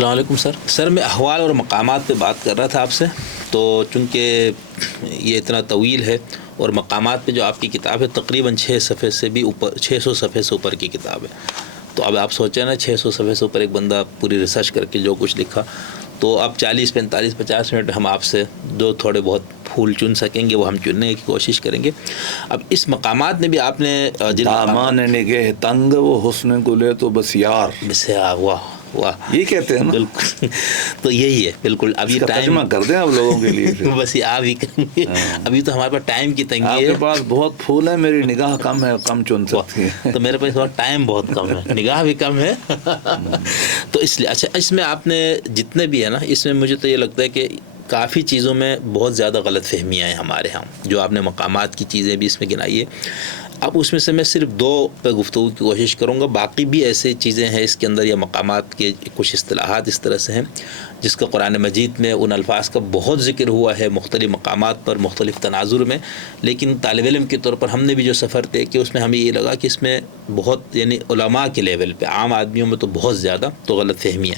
السلام علیکم سر میں احوال اور مقامات پہ بات کر رہا تھا آپ سے، تو چونکہ یہ اتنا طویل ہے اور مقامات پہ جو آپ کی کتاب ہے تقریباً 600 صفحے سے اوپر کی کتاب ہے، تو اب آپ سوچیں نا 600 صفحے سے اوپر ایک بندہ پوری ریسرچ کر کے جو کچھ لکھا، تو اب 40 45 50 منٹ ہم آپ سے جو تھوڑے بہت پھول چن سکیں گے وہ ہم چننے کی کوشش کریں گے۔ اب اس مقامات میں بھی آپ نے دامان نگہ تنگ و حسن گلے تو بس یار، واہ واہ، یہ کہتے ہیں نا، بالکل تو یہی ہے بالکل۔ اب یہ ٹائم ترجمہ کر دیں آپ لوگوں کے لیے بس یہ آپ ہی کریں گے، ابھی تو ہمارے پاس ٹائم کی تنگی ہے، آپ کے پاس بہت پھول ہیں، میری نگاہ کم ہے، کم چن سکتی ہے، تو میرے پاس تھوڑا ٹائم بہت کم ہے، نگاہ بھی کم ہے تو اس لیے اچھا اس میں آپ نے جتنے بھی ہے نا، اس میں مجھے تو یہ لگتا ہے کہ کافی چیزوں میں بہت زیادہ غلط فہمیاں ہیں ہمارے ہاں، جو آپ نے مقامات کی چیزیں بھی اس میں گنائی ہے۔ اب اس میں سے میں صرف 2 پہ گفتگو کی کوشش کروں گا، باقی بھی ایسے چیزیں ہیں اس کے اندر یا مقامات کے کچھ اصطلاحات اس طرح سے ہیں جس کا قرآن مجید میں ان الفاظ کا بہت ذکر ہوا ہے مختلف مقامات پر مختلف تناظر میں، لیکن طالب علم کے طور پر ہم نے بھی جو سفر طے کیا اس میں ہمیں یہ لگا کہ اس میں بہت یعنی علماء کے لیول پہ عام آدمیوں میں تو بہت زیادہ تو غلط فہمی ہے،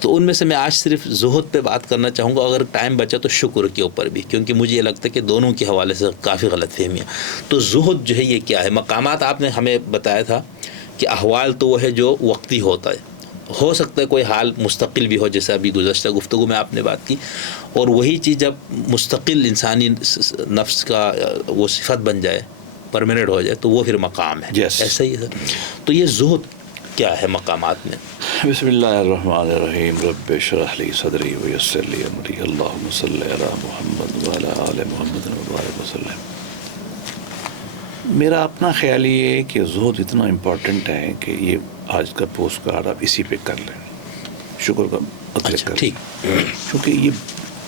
تو ان میں سے میں آج صرف زہد پہ بات کرنا چاہوں گا، اگر ٹائم بچا تو شکر کے اوپر بھی، کیونکہ مجھے یہ لگتا ہے کہ دونوں کے حوالے سے کافی غلط فہمیاں۔ تو زہد جو ہے یہ کیا ہے؟ مقامات آپ نے ہمیں بتایا تھا کہ احوال تو وہ ہے جو وقتی ہوتا ہے، ہو سکتا ہے کوئی حال مستقل بھی ہو، جیسے ابھی گزشتہ گفتگو میں آپ نے بات کی، اور وہی چیز جب مستقل انسانی نفس کا وہ صفت بن جائے، پرماننٹ ہو جائے، تو وہ پھر مقام ہے۔ ایسا ہی ہے سر، تو یہ زہد کیا ہے مقامات میں؟ بسم اللہ الرحمن الرحیم، رب اشرح لی صدری ویسر لی امری، اللہم صلی علی محمد وعلی آل محمد وبارک وسلم۔ میرا اپنا خیال یہ ہے کہ زہد اتنا امپورٹنٹ ہے کہ یہ آج کا پوسٹ کارڈ آپ اسی پہ کر لیں، شکر کا اچھا کر، ٹھیک، کیونکہ یہ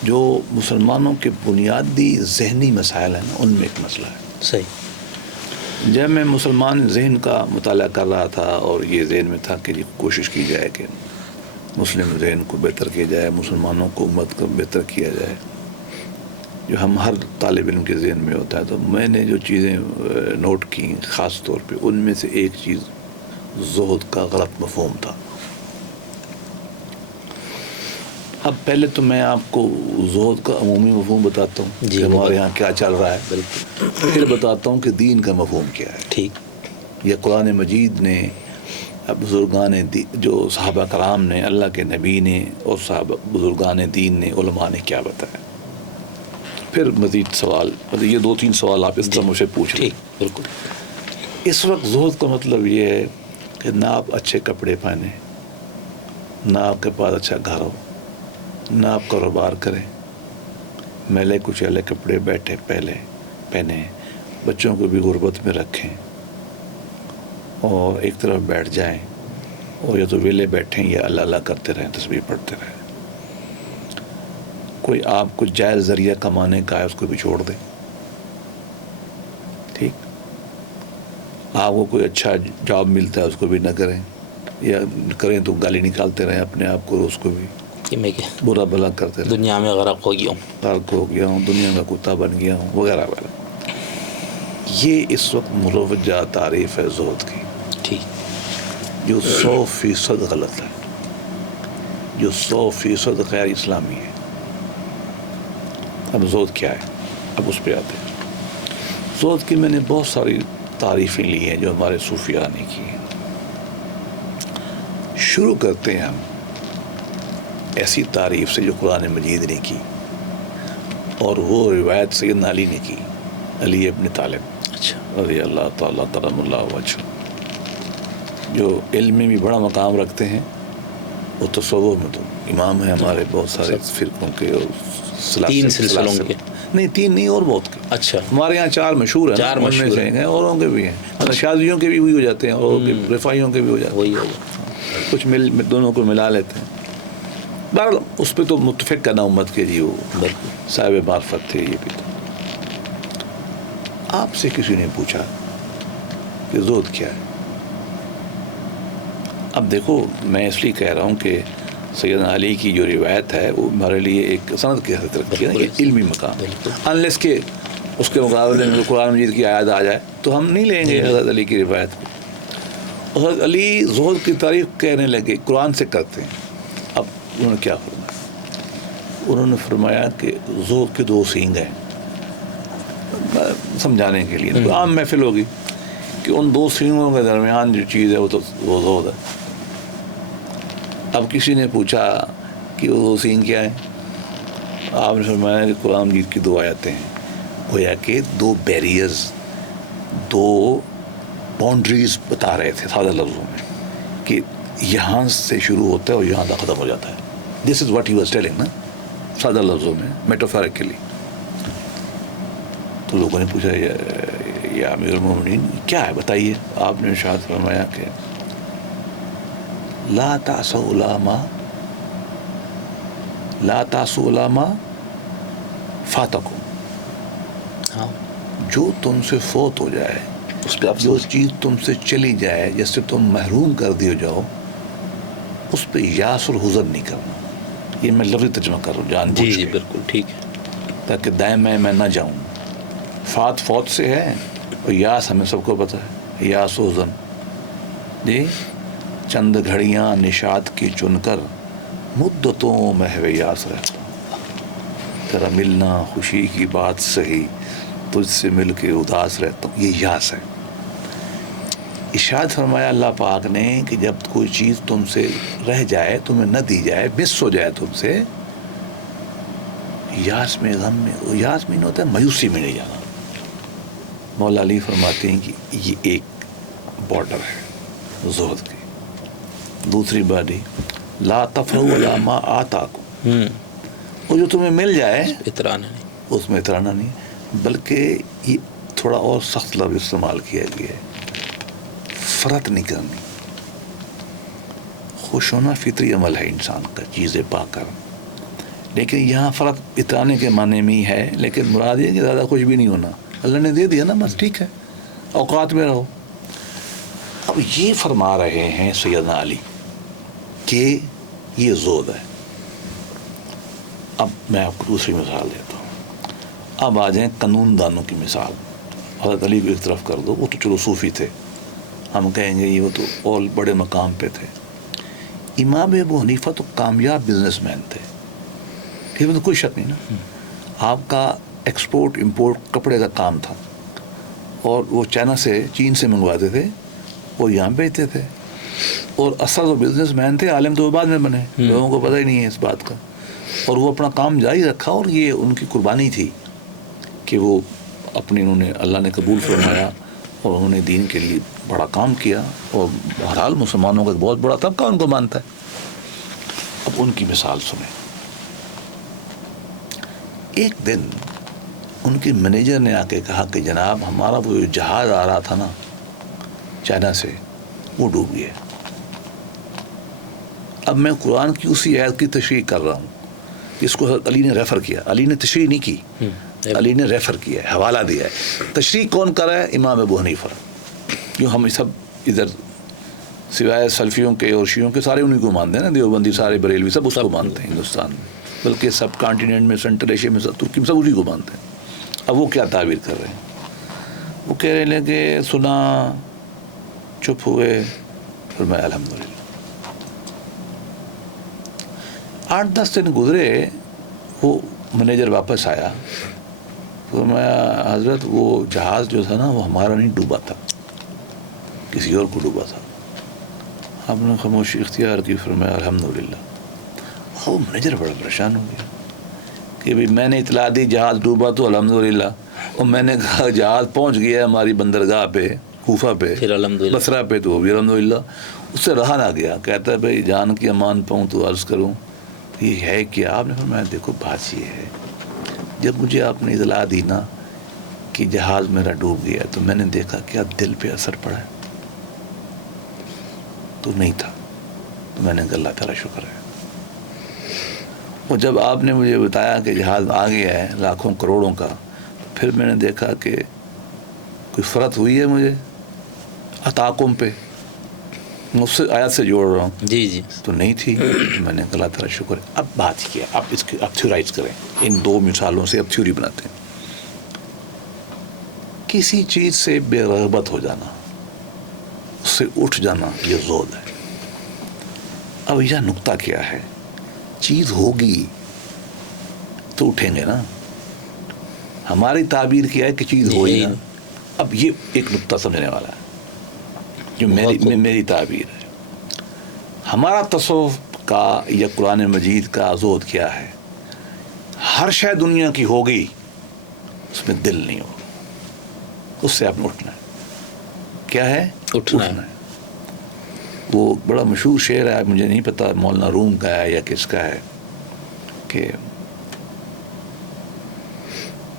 جو مسلمانوں کے بنیادی ذہنی مسائل ہیں نا، ان میں ایک مسئلہ ہے۔ صحیح۔ جب میں مسلمان ذہن کا مطالعہ کر رہا تھا اور یہ ذہن میں تھا کہ یہ کوشش کی جائے کہ مسلم ذہن کو بہتر کیا جائے، مسلمانوں کو امت کو بہتر کیا جائے، جو ہم ہر طالب علم کے ذہن میں ہوتا ہے، تو میں نے جو چیزیں نوٹ کی خاص طور پہ ان میں سے ایک چیز زہد کا غلط مفہوم تھا۔ اب پہلے تو میں آپ کو زہد کا عمومی مفہوم بتاتا ہوں کہ ہمارے یہاں کیا چل رہا ہے، بالکل، پھر بتاتا ہوں کہ دین کا مفہوم کیا ہے۔ ٹھیک، یہ قرآن مجید نے، بزرگان جو صحابہ کرام نے، اللہ کے نبی نے اور صحابہ بزرگان دین نے، علماء نے کیا بتایا، پھر مزید سوال، یہ 2-3 سوال آپ اس طرح مجھ سے پوچھ لیں۔ ٹھیک، بالکل۔ اس وقت زہد کا مطلب یہ ہے کہ نہ آپ اچھے کپڑے پہنیں، نہ آپ کے پاس اچھا گھر ہو، نہ آپ کاروبار کریں، میلے کچیلے کپڑے پہنے، بچوں کو بھی غربت میں رکھیں اور ایک طرف بیٹھ جائیں اور یا تو ویلے بیٹھیں یا اللہ اللہ کرتے رہیں، تسبیح پڑھتے رہیں۔ کوئی آپ کو جائز ذریعہ کمانے کا ہے اس کو بھی چھوڑ دیں، ٹھیک، آپ کو کوئی اچھا جاب ملتا ہے اس کو بھی نہ کریں، یا کریں تو گالی نکالتے رہیں اپنے آپ کو، اس کو بھی کہ میں کیا برا بھلا کرتے رہیں، دنیا میں غرق ہو گیا ہوں، غرق ہو گیا ہوں، دنیا کا کتا بن گیا ہوں، وغیرہ وغیرہ۔ یہ اس وقت مروجہ تعریف ہے زہد کی، ٹھیک، جو 100% غلط ہے، جو 100% غیر اسلامی ہے۔ اب زہد کیا ہے؟ اب اس پہ آتے ہیں۔ زہد کی میں نے بہت ساری تعریفیں لی ہیں جو ہمارے صوفیاء نے کی ہیں۔ شروع کرتے ہیں ہم ایسی تعریف سے جو قرآن مجید نے کی، اور وہ روایت سیدنا علی نے کی، علی ابن طالب اچھا، رضی اللہ تعالیٰ کرم اللہ وجہ، جو علم میں بھی بڑا مقام رکھتے ہیں، وہ تصوف میں تو امام ہیں ہمارے بہت سارے فرقوں کے اور 3 سلسلوں کے، نہیں 3 نہیں اور بہت کے، اچھا، ہمارے یہاں 4 مشہور ہیں، 4 ان میں مشہور سے ہیں، اوروں کے بھی ہیں، شادیوں کے بھی وہی ہو جاتے ہیں، اور رفائیوں کے بھی ہو جاتے ہیں، وہی ہوگا، کچھ دونوں کو ملا لیتے ہیں۔ بہرحال اس پہ تو متفق کرنا امت کے جی، وہ بالکل، صاحب معرفت تھے۔ یہ بھی تو آپ سے کسی نے پوچھا کہ زہد کیا ہے؟ اب دیکھو، میں اس لیے کہہ رہا ہوں کہ سیدنا علی کی جو روایت ہے وہ ہمارے لیے ایک سند کی حیثیت رکھتی ہے نا، کہ علمی مقام، انلیس کہ اس کے مقابلے میں قرآن مجید کی آیت آ جائے تو ہم نہیں لیں گے حضرت علی کی روایت کو۔ حضرت علی زہد کی تعریف کہنے لگے، قرآن سے کرتے ہیں۔ اب انہوں نے کیا فرمایا؟ انہوں نے فرمایا کہ ذوق کے دو سینگ ہیں، سمجھانے کے لیے تو عام محفل ہوگی کہ ان دو سینگوں کے درمیان جو چیز ہے وہ تو وہ ذوق ہے. اب کسی نے پوچھا کہ وہ دو سینگ کیا ہے؟ آپ نے فرمایا کہ قرآن مجید کی دو آیتیں ہیں. گویا کہ دو بیریئرز، دو باؤنڈریز بتا رہے تھے سادہ لفظوں میں کہ یہاں سے شروع ہوتا ہے اور یہاں تک ختم ہو جاتا ہے. This is what he was telling نا، سادہ لفظوں میں، میٹافورکلی. تو لوگوں نے پوچھا یا امیر المومنین کیا ہے بتائیے. آپ نے ارشاد فرمایا کہ لا تعصوا علی ما فاتکم. ہاں، جو تم سے فوت ہو جائے، اس پہ جو چیز تم سے چلی جائے، جس سے تم محروم کر دیے جاؤ، اس پہ یاس اور حزن نہیں کرنا. یہ میں لفظی ترجمہ کر رہا ہوں جان بوجھ جی کے، بالکل ٹھیک ہے. تاکہ دائیں میں نہ جاؤں. فوت سے ہے، اور یاس ہمیں سب کو پتہ ہے، یاس و حزن. جی، چند گھڑیاں نشاط کی چن کر مدتوں محو یاس رہتا ہوں. تیرا ملنا خوشی کی بات سہی، تجھ سے مل کے اداس رہتا ہوں. یہ یاس ہے. ارشاد فرمایا اللہ پاک نے کہ جب کوئی چیز تم سے رہ جائے، تمہیں نہ دی جائے، مس ہو جائے تم سے، یاس میں، غم میں، یاس میں نہیں ہوتا ہے، مایوسی میں نہیں جانا. مولا علی فرماتے ہیں کہ یہ ایک بارڈر ہے زہد کی. دوسری باری لا تفرحوا علی ما آتاکم. وہ جو تمہیں مل جائے اترانا نہیں. اس میں اترانا نہیں، بلکہ یہ تھوڑا اور سخت لفظ استعمال کیا گیا ہے، فرط نہیں کرنی. خوش ہونا فطری عمل ہے انسان کا چیزیں پا کر، لیکن یہاں فرط اترانے کے معنی میں ہی ہے، لیکن مراد یہ کہ زیادہ خوش بھی نہیں ہونا. اللہ نے دے دیا نا، بس ٹھیک ہے، اوقات میں رہو. اب یہ فرما رہے ہیں سیدنا علی کہ یہ زہد ہے. اب میں آپ کو دوسری مثال دیتا ہوں. اب آ جائیں قانون دانوں کی مثال. حضرت علی کو ایک طرف کر دو، وہ تو چلو صوفی تھے، ہم کہیں گے یہ وہ تو اور بڑے مقام پہ تھے. امام ابو حنیفہ تو کامیاب بزنس مین تھے، ٹھیک ہے، تو کوئی شک نہیں نا. آپ کا ایکسپورٹ امپورٹ کپڑے کا کام تھا، اور وہ چائنا سے، چین سے منگواتے تھے اور یہاں بیچتے تھے. اور اصل وہ بزنس مین تھے، عالم تو وہ بعد میں بنے، لوگوں کو پتہ ہی نہیں ہے اس بات کا. اور وہ اپنا کام جاری رکھا، اور یہ ان کی قربانی تھی کہ وہ اپنی، انہوں نے اللہ نے قبول فرمایا اور انہوں نے دین کے لیے بڑا کام کیا. اور بہرحال مسلمانوں کا ایک بہت بڑا طبقہ ان کو مانتا ہے. اب ان کی مثال سنیں. ایک دن ان کے مینیجر نے آ کے کہا کہ جناب ہمارا وہ جہاز آ رہا تھا نا چائنا سے، وہ ڈوب گیا. اب میں قرآن کی اسی آیت کی تشریح کر رہا ہوں، اس کو علی نے ریفر کیا. علی نے تشریح نہیں کی، علی نے ریفر کیا ہے، حوالہ دیا ہے. تشریح کون کر رہا ہے؟ امام ابو حنیفہ. کیوں ہم سب ادھر سوائے سلفیوں کے اور شیعوں کے سارے انہیں کو مانتے ہیں نا، دیوبندی سارے بریلوی سب اس کو مانتے ہیں ہندوستان میں، بلکہ سب کانٹیننٹ میں، سینٹرل ایشیا میں، ترکی میں، سب اسی کو مانتے ہیں. اب وہ کیا تعبیر کر رہے ہیں؟ وہ کہہ رہے ہیں کہ سنا، چپ ہوئے، پھر میں الحمدللہ. 8-10 دن گزرے، وہ مینیجر واپس آیا تو میں حضرت وہ جہاز جو تھا نا وہ ہمارا نہیں ڈوبا تھا، کسی اور کو ڈوبا تھا. آپ نے خاموشی اختیار کی، فرمایا الحمدللہ. وہ مینیجر بڑا پریشان ہو گیا کہ بھی میں نے اطلاع دی جہاز ڈوبا تو الحمدللہ، اور میں نے کہا جہاز پہنچ گیا ہماری بندرگاہ پہ، کوفہ پہ، بصرہ پہ، تو وہ بھی الحمدللہ. اس سے رہا نہ گیا. کہتا ہے بھائی جان کی امان پاؤں تو عرض کروں یہ ہے کہ آپ نے فرمایا دیکھو بات یہ ہے، جب مجھے آپ نے اطلاع دی نا کہ جہاز میرا ڈوب گیا تو میں نے دیکھا کیا دل پہ اثر پڑا ہے، تو نہیں تھا. تو میں نے کہا اللہ تعالیٰ شکر ہے. اور جب آپ نے مجھے بتایا کہ جہاز آ گیا ہے لاکھوں کروڑوں کا، پھر میں نے دیکھا کہ کوئی فرق ہوئی ہے مجھے عطاقم پہ، مجھ سے آیات سے جوڑ رہا ہوں، جی تو نہیں تھی. میں نے کہا اللہ تعالیٰ شکر ہے. اب بات کیا، اب اس کی اب تھیورائز کریں، ان دو مثالوں سے اب تھیوری بناتے ہیں. کسی چیز سے بے رغبت ہو جانا، اس سے اٹھ جانا، یہ زہد ہے. اب یہ نقطہ کیا ہے چیز ہوگی تو اٹھیں گے نا. ہماری تعبیر کیا ہے کہ چیز ہوئی نا. اب یہ ایک نقطہ سمجھنے والا ہے جو میری تعبیر ہے. ہمارا تصوف کا یا قرآن مجید کا زہد کیا ہے؟ ہر شے دنیا کی ہوگی، اس میں دل نہیں ہوگا، اس سے آپ نے اٹھنا ہے. کیا ہے؟ اٹھنا ہے. وہ بڑا مشہور شعر ہے، مجھے نہیں پتا مولانا روم کا ہے یا کس کا ہے، کہ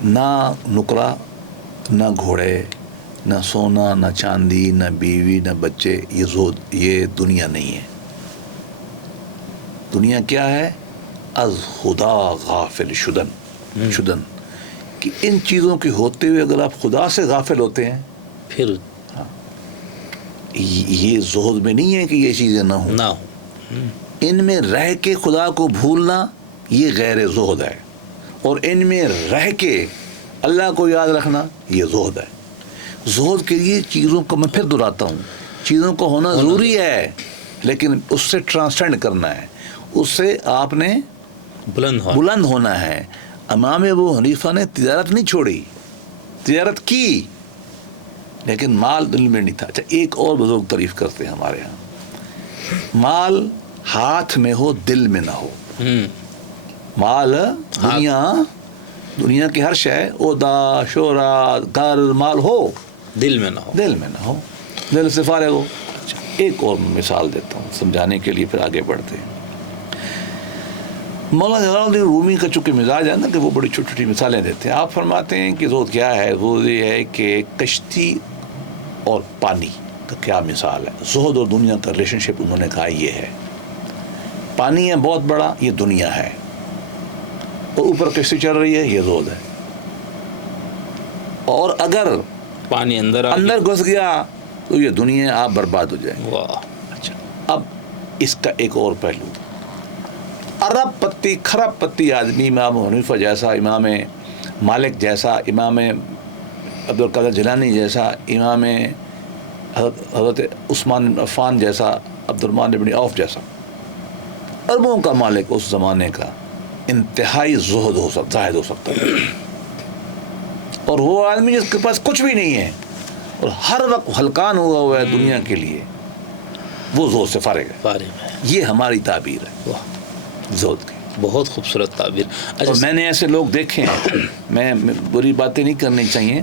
نہ نکرا نہ گھوڑے نہ سونا نہ چاندی نہ بیوی نہ بچے، یہ زہد، یہ دنیا نہیں ہے. دنیا کیا ہے؟ از خدا غافل شدن، کہ ان چیزوں کے ہوتے ہوئے اگر آپ خدا سے غافل ہوتے ہیں پھر یہ زہد میں نہیں ہے کہ یہ چیزیں نہ ہوں. ان میں رہ کے خدا کو بھولنا یہ غیر زہد ہے، اور ان میں رہ کے اللہ کو یاد رکھنا یہ زہد ہے. زہد کے لیے چیزوں کو میں پھر دہراتا ہوں، چیزوں کو ہونا ضروری ہے، لیکن اس سے ٹرانسینڈ کرنا ہے، اس سے آپ نے بلند ہونا ہے. امام ابو حنیفہ نے تجارت نہیں چھوڑی، تجارت کی، لیکن مال دل میں نہیں تھا. اچھا ایک اور بزرگ تعریف کرتے ہیں ہمارے ہاں، مال ہاتھ میں ہو دل میں نہ ہو. مال دنیا کی ہر شے، عہدہ شہرت گھر مال ہو، دل میں نہ ہو، دل سے فارغ ہو. ایک اور مثال دیتا ہوں سمجھانے کے لیے، پھر آگے بڑھتے ہیں. مولانا جلال الدین رومی کا چونکہ مزاج ہے نا کہ وہ بڑی چھوٹی چھوٹی مثالیں دیتے ہیں. آپ فرماتے ہیں کہ زہد کیا ہے؟ وہ یہ ہے کہ کشتی اور پانی کا کیا مثال ہے. زہد اور دنیا کا ریلیشن شپ انہوں نے کہا یہ ہے، پانی ہے بہت بڑا، یہ دنیا ہے، اور اوپر کشتی چل رہی ہے، یہ زہد ہے. اور اگر پانی اندر گھس گیا تو یہ دنیا آپ برباد ہو جائیں. اچھا اب اس کا ایک اور پہلو، ارب پتی خراب پتی آدمی، امام حنیفہ جیسا، امام مالک جیسا، امام عبد القادر جیلانی جیسا، امام حضرت عثمان بن عفان جیسا، عبد الرحمن بن عوف جیسا، اربوں کا مالک اس زمانے کا، انتہائی زاہد ہو سکتا ہے. اور وہ آدمی جس کے پاس کچھ بھی نہیں ہے اور ہر وقت ہلکان ہوا ہے دنیا کے لیے، وہ زہد سے فارغ ہے. یہ ہماری تعبیر ہے زہد کی. بہت خوبصورت تعبیر. اور میں نے ایسے لوگ دیکھے ہیں، میں بری باتیں نہیں کرنی چاہیے،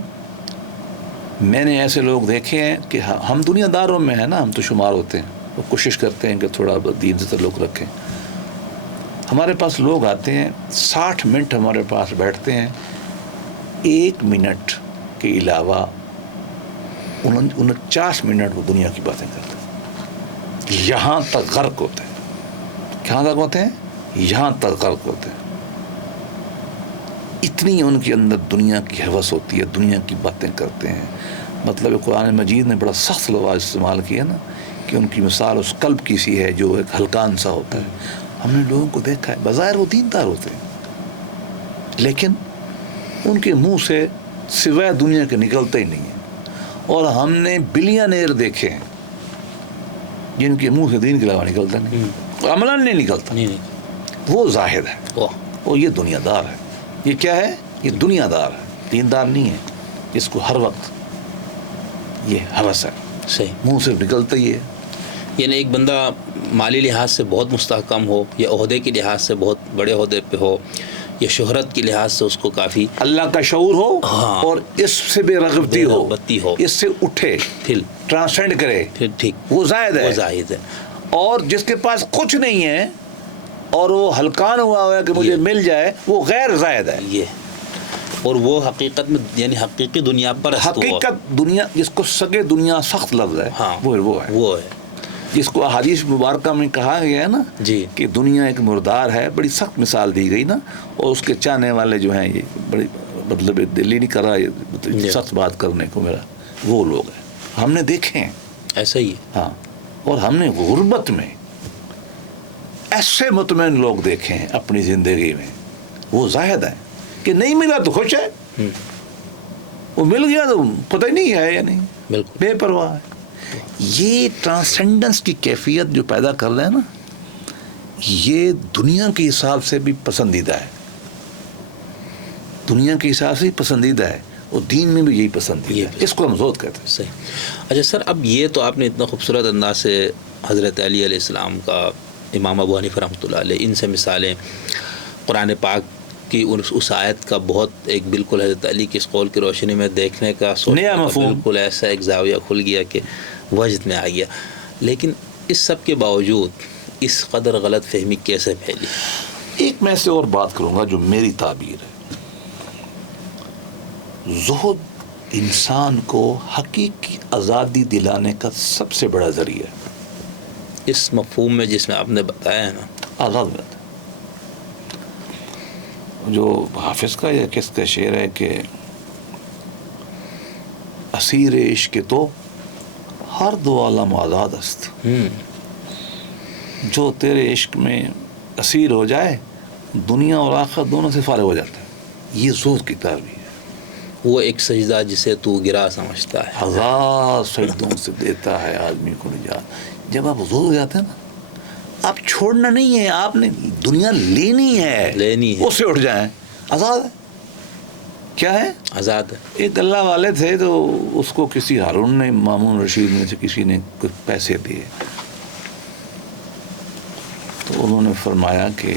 میں نے ایسے لوگ دیکھے ہیں کہ ہم دنیا داروں میں ہیں نا، ہم تو شمار ہوتے ہیں، وہ کوشش کرتے ہیں کہ تھوڑا دین سے تعلق رکھیں. ہمارے پاس لوگ آتے ہیں 60 منٹ ہمارے پاس بیٹھتے ہیں، 1 منٹ کے علاوہ 49 منٹ وہ دنیا کی باتیں کرتے ہیں. یہاں تک غرق ہوتے ہیں. کہاں تک ہوتے ہیں؟ یہاں تک غرق ہوتے ہیں. اتنی ان کے اندر دنیا کی ہوس ہوتی ہے، دنیا کی باتیں کرتے ہیں. مطلب قرآن مجید نے بڑا سخت لفظ استعمال کیا نا، کہ ان کی مثال اس قلب کی سی ہے جو ایک ہلکان سا ہوتا ہے. ہم نے لوگوں کو دیکھا ہے، بظاہر وہ دیندار ہوتے ہیں، لیکن ان کے منہ سے سوائے دنیا کے نکلتے ہی نہیں ہیں. اور ہم نے بلینئر دیکھے ہیں جن کے منہ سے دین کے علاوہ نکلتا نہیں، عملاً نہیں نکلتا. وہ زاہد ہے، وہ یہ دنیا دار ہے. یہ کیا ہے؟ یہ دنیا دار ہے، دیندار نہیں ہے، جس کو ہر وقت یہ ہوس ہے. صحیح، منہ سے نکلتا ہی ہے. یعنی ایک بندہ مالی لحاظ سے بہت مستحکم ہو، یا عہدے کے لحاظ سے بہت بڑے عہدے پہ ہو، یا شہرت کے لحاظ سے اس کو کافی اللہ کا شعور ہو، اور اس سے بے رغبتی ہو، اس سے اٹھے، پھر ٹرانسینڈ کرے، پھر ٹھیک، وہ زاہد ہے. اور جس کے پاس کچھ نہیں ہے اور وہ ہلکان ہوا ہے کہ مجھے مل جائے، وہ غیر زاہد ہے. اور وہ حقیقت میں یعنی حقیقی دنیا پر حقیقت دنیا، جس کو سگے دنیا سخت لفظ ہے، وہ ہے جس کو احادیث مبارکہ میں کہا گیا ہے نا کہ دنیا ایک مردار ہے. بڑی سخت مثال دی گئی نا، اور اس کے چاہنے والے جو ہیں، یہ بڑی مطلب دلی نہیں کر رہا سخت بات کرنے کو میرا، وہ لوگ ہیں ہم نے دیکھے ہیں ایسا ہی. ہاں، اور ہم نے غربت میں ایسے مطمئن لوگ دیکھے ہیں اپنی زندگی میں. وہ زاہد ہیں کہ نہیں ملا تو خوش ہے، وہ مل گیا تو پتہ ہی نہیں ہے یا نہیں، بالکل بے پرواہ ہے. یہ ٹرانسینڈنس کی کیفیت جو پیدا کر رہے ہیں نا، یہ دنیا کے حساب سے بھی پسندیدہ ہے، دنیا کے حساب سے ہی پسندیدہ ہے، اور دین میں بھی یہی پسندیدہ ہے، اس کو ہم زہد کہتے ہیں. صحیح. اچھا سر، اب یہ تو آپ نے اتنا خوبصورت انداز سے حضرت علی علیہ السلام کا، امام ابو حنیفہ رحمۃ اللہ علیہ، ان سے مثالیں، قرآن پاک کی اس آیت کا بہت ایک بالکل حضرت علی کے اس قول کی روشنی میں دیکھنے کا نیا مفہوم، بالکل ایسا ایک زاویہ کھل گیا کہ وجد میں آ گیا. لیکن اس سب کے باوجود اس قدر غلط فہمی کیسے پھیلی؟ ایک میں سے اور بات کروں گا جو میری تعبیر ہے. زہد انسان کو حقیقی آزادی دلانے کا سب سے بڑا ذریعہ ہے. اس مفہوم میں جس میں آپ نے بتایا ہے نا، آزاد بناتا ہے. جو حافظ کا یا کس کا شعر ہے کہ اسیر عشق تو ہر دو عالم آزاد است. جو تیرے عشق میں اسیر ہو جائے دنیا اور آخرت دونوں سے فارغ ہو جاتا ہے. یہ زہد کی تعبیر ہے. وہ ایک سجدہ جسے تو گرا سمجھتا ہے، ہزار سجدوں سے دیتا ہے آدمی کو نجات. جب آپ زہد ہو جاتے ہیں نا، آپ چھوڑنا نہیں ہے، آپ نے دنیا لینی ہے، اس سے اٹھ جائیں، آزاد ہے. کیا ہے؟ آزاد ہے. ایک اللہ والے تھے تو اس کو کسی ہارون نے، مامون رشید میں سے کسی نے کچھ پیسے دیے، تو انہوں نے فرمایا کہ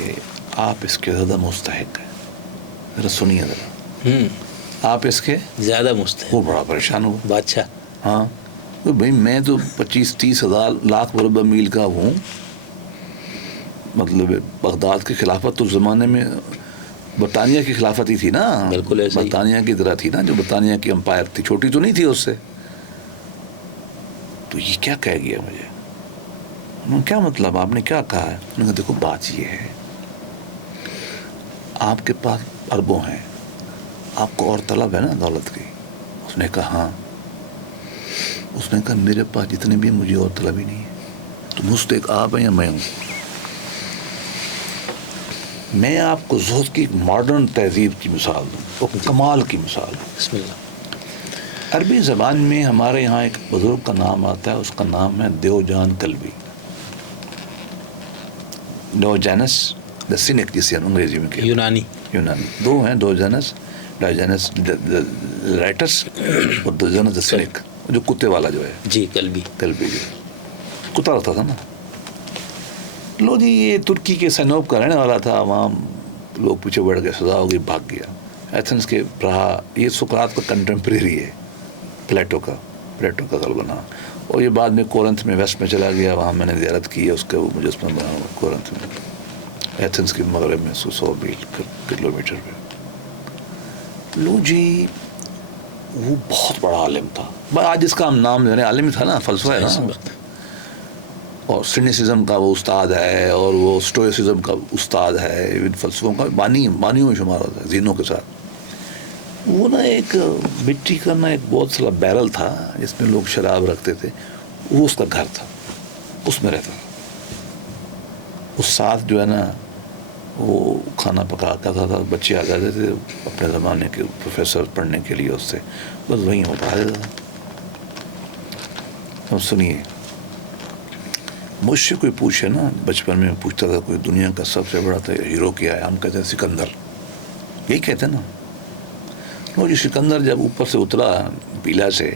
آپ اس کے زیادہ مستحق ہیں. ذرا سنیے ذرا، آپ اس کے زیادہ مستحق. وہ بڑا پریشان ہوا بادشاہ. ہاں بھائی میں تو 25-30 ہزار لاکھ مربع میل کا ہوں. مطلب بغداد کی خلافت تو اس زمانے میں برطانیہ کی خلافت ہی تھی نا، بالکل ایسا ہی. برطانیہ کی طرح تھی نا، جو برطانیہ کی امپائر تھی، چھوٹی تو نہیں تھی اس سے. تو یہ کیا کہہ گیا مجھے؟ انہوں نے کیا مطلب، آپ نے کیا کہا ہے؟ انہوں نے کہا دیکھو بات یہ ہے، آپ کے پاس اربوں ہیں، آپ کو اور طلب ہے نا دولت کی. اس نے کہا ہاں. اس نے کہا میرے پاس جتنے بھی مجھے اور طلب ہی نہیں ہے. تو مستحق آپ ہیں یا میں ہوں؟ میں آپ کو زہد کی ماڈرن تہذیب کی مثال دوں، وہ کمال کی مثال ہے. بسم اللہ. عربی زبان میں ہمارے یہاں ایک بزرگ کا نام آتا ہے، اس کا نام ہے دیوجان کلبی، ڈیوجینس دا سینک جسے انگریزی میں کہتے ہیں. یونانی دو ہیں، ڈیوجینس رائٹس اور ڈیوجینس دا سینک، جو کتے والا جو ہے. جی کلبی جو کتا رہتا تھا نا. لو جی، یہ ترکی کے سینوب کا رہنے والا تھا. وہاں لوگ پیچھے بڑھ گئے، سزا ہو گئی، بھاگ گیا. ایتھنس کے پراہا، یہ سقراط کا کنٹمپریری ہے، پلیٹو کا غلبہ. اور یہ بعد میں کورنتھ میں ویسٹ میں چلا گیا، وہاں میں نے زیارت کی ہے اس کا، وہ مجسمہ بنا ہوا کورنتھ میں، ایتھنس کے مغرب میں 100 کلومیٹر پہ. لو جی، وہ بہت بڑا عالم تھا. آج اس کا ہم نام لینے، عالم تھا نا، فلسفہ ہے نا. اور سینیسزم کا وہ استاد ہے، اور وہ اسٹوئسزم کا استاد ہے، ان فلسفوں کا مانیوں میں شمار ہوتا ہے، زینوں کے ساتھ. وہ نا ایک مٹی کا نا ایک بہت سلا بیرل تھا جس میں لوگ شراب رکھتے تھے، وہ اس کا گھر تھا، اس میں رہتا تھا. اس ساتھ جو ہے نا وہ کھانا پکا کرتا تھا. بچے آ جاتے تھے اپنے زمانے کے پروفیسر پڑھنے کے لیے اس سے، بس وہیں وہ پڑھا دیتا تھا. اب سنیے، مجھ سے کوئی پوچھے نا، بچپن میں پوچھتا تھا کوئی دنیا کا سب سے بڑا ہیرو کیا ہے، ہم کہتے ہیں سکندر. یہی کہتے ہیں نا. وہ جو سکندر جب اوپر سے اترا پیلا سے،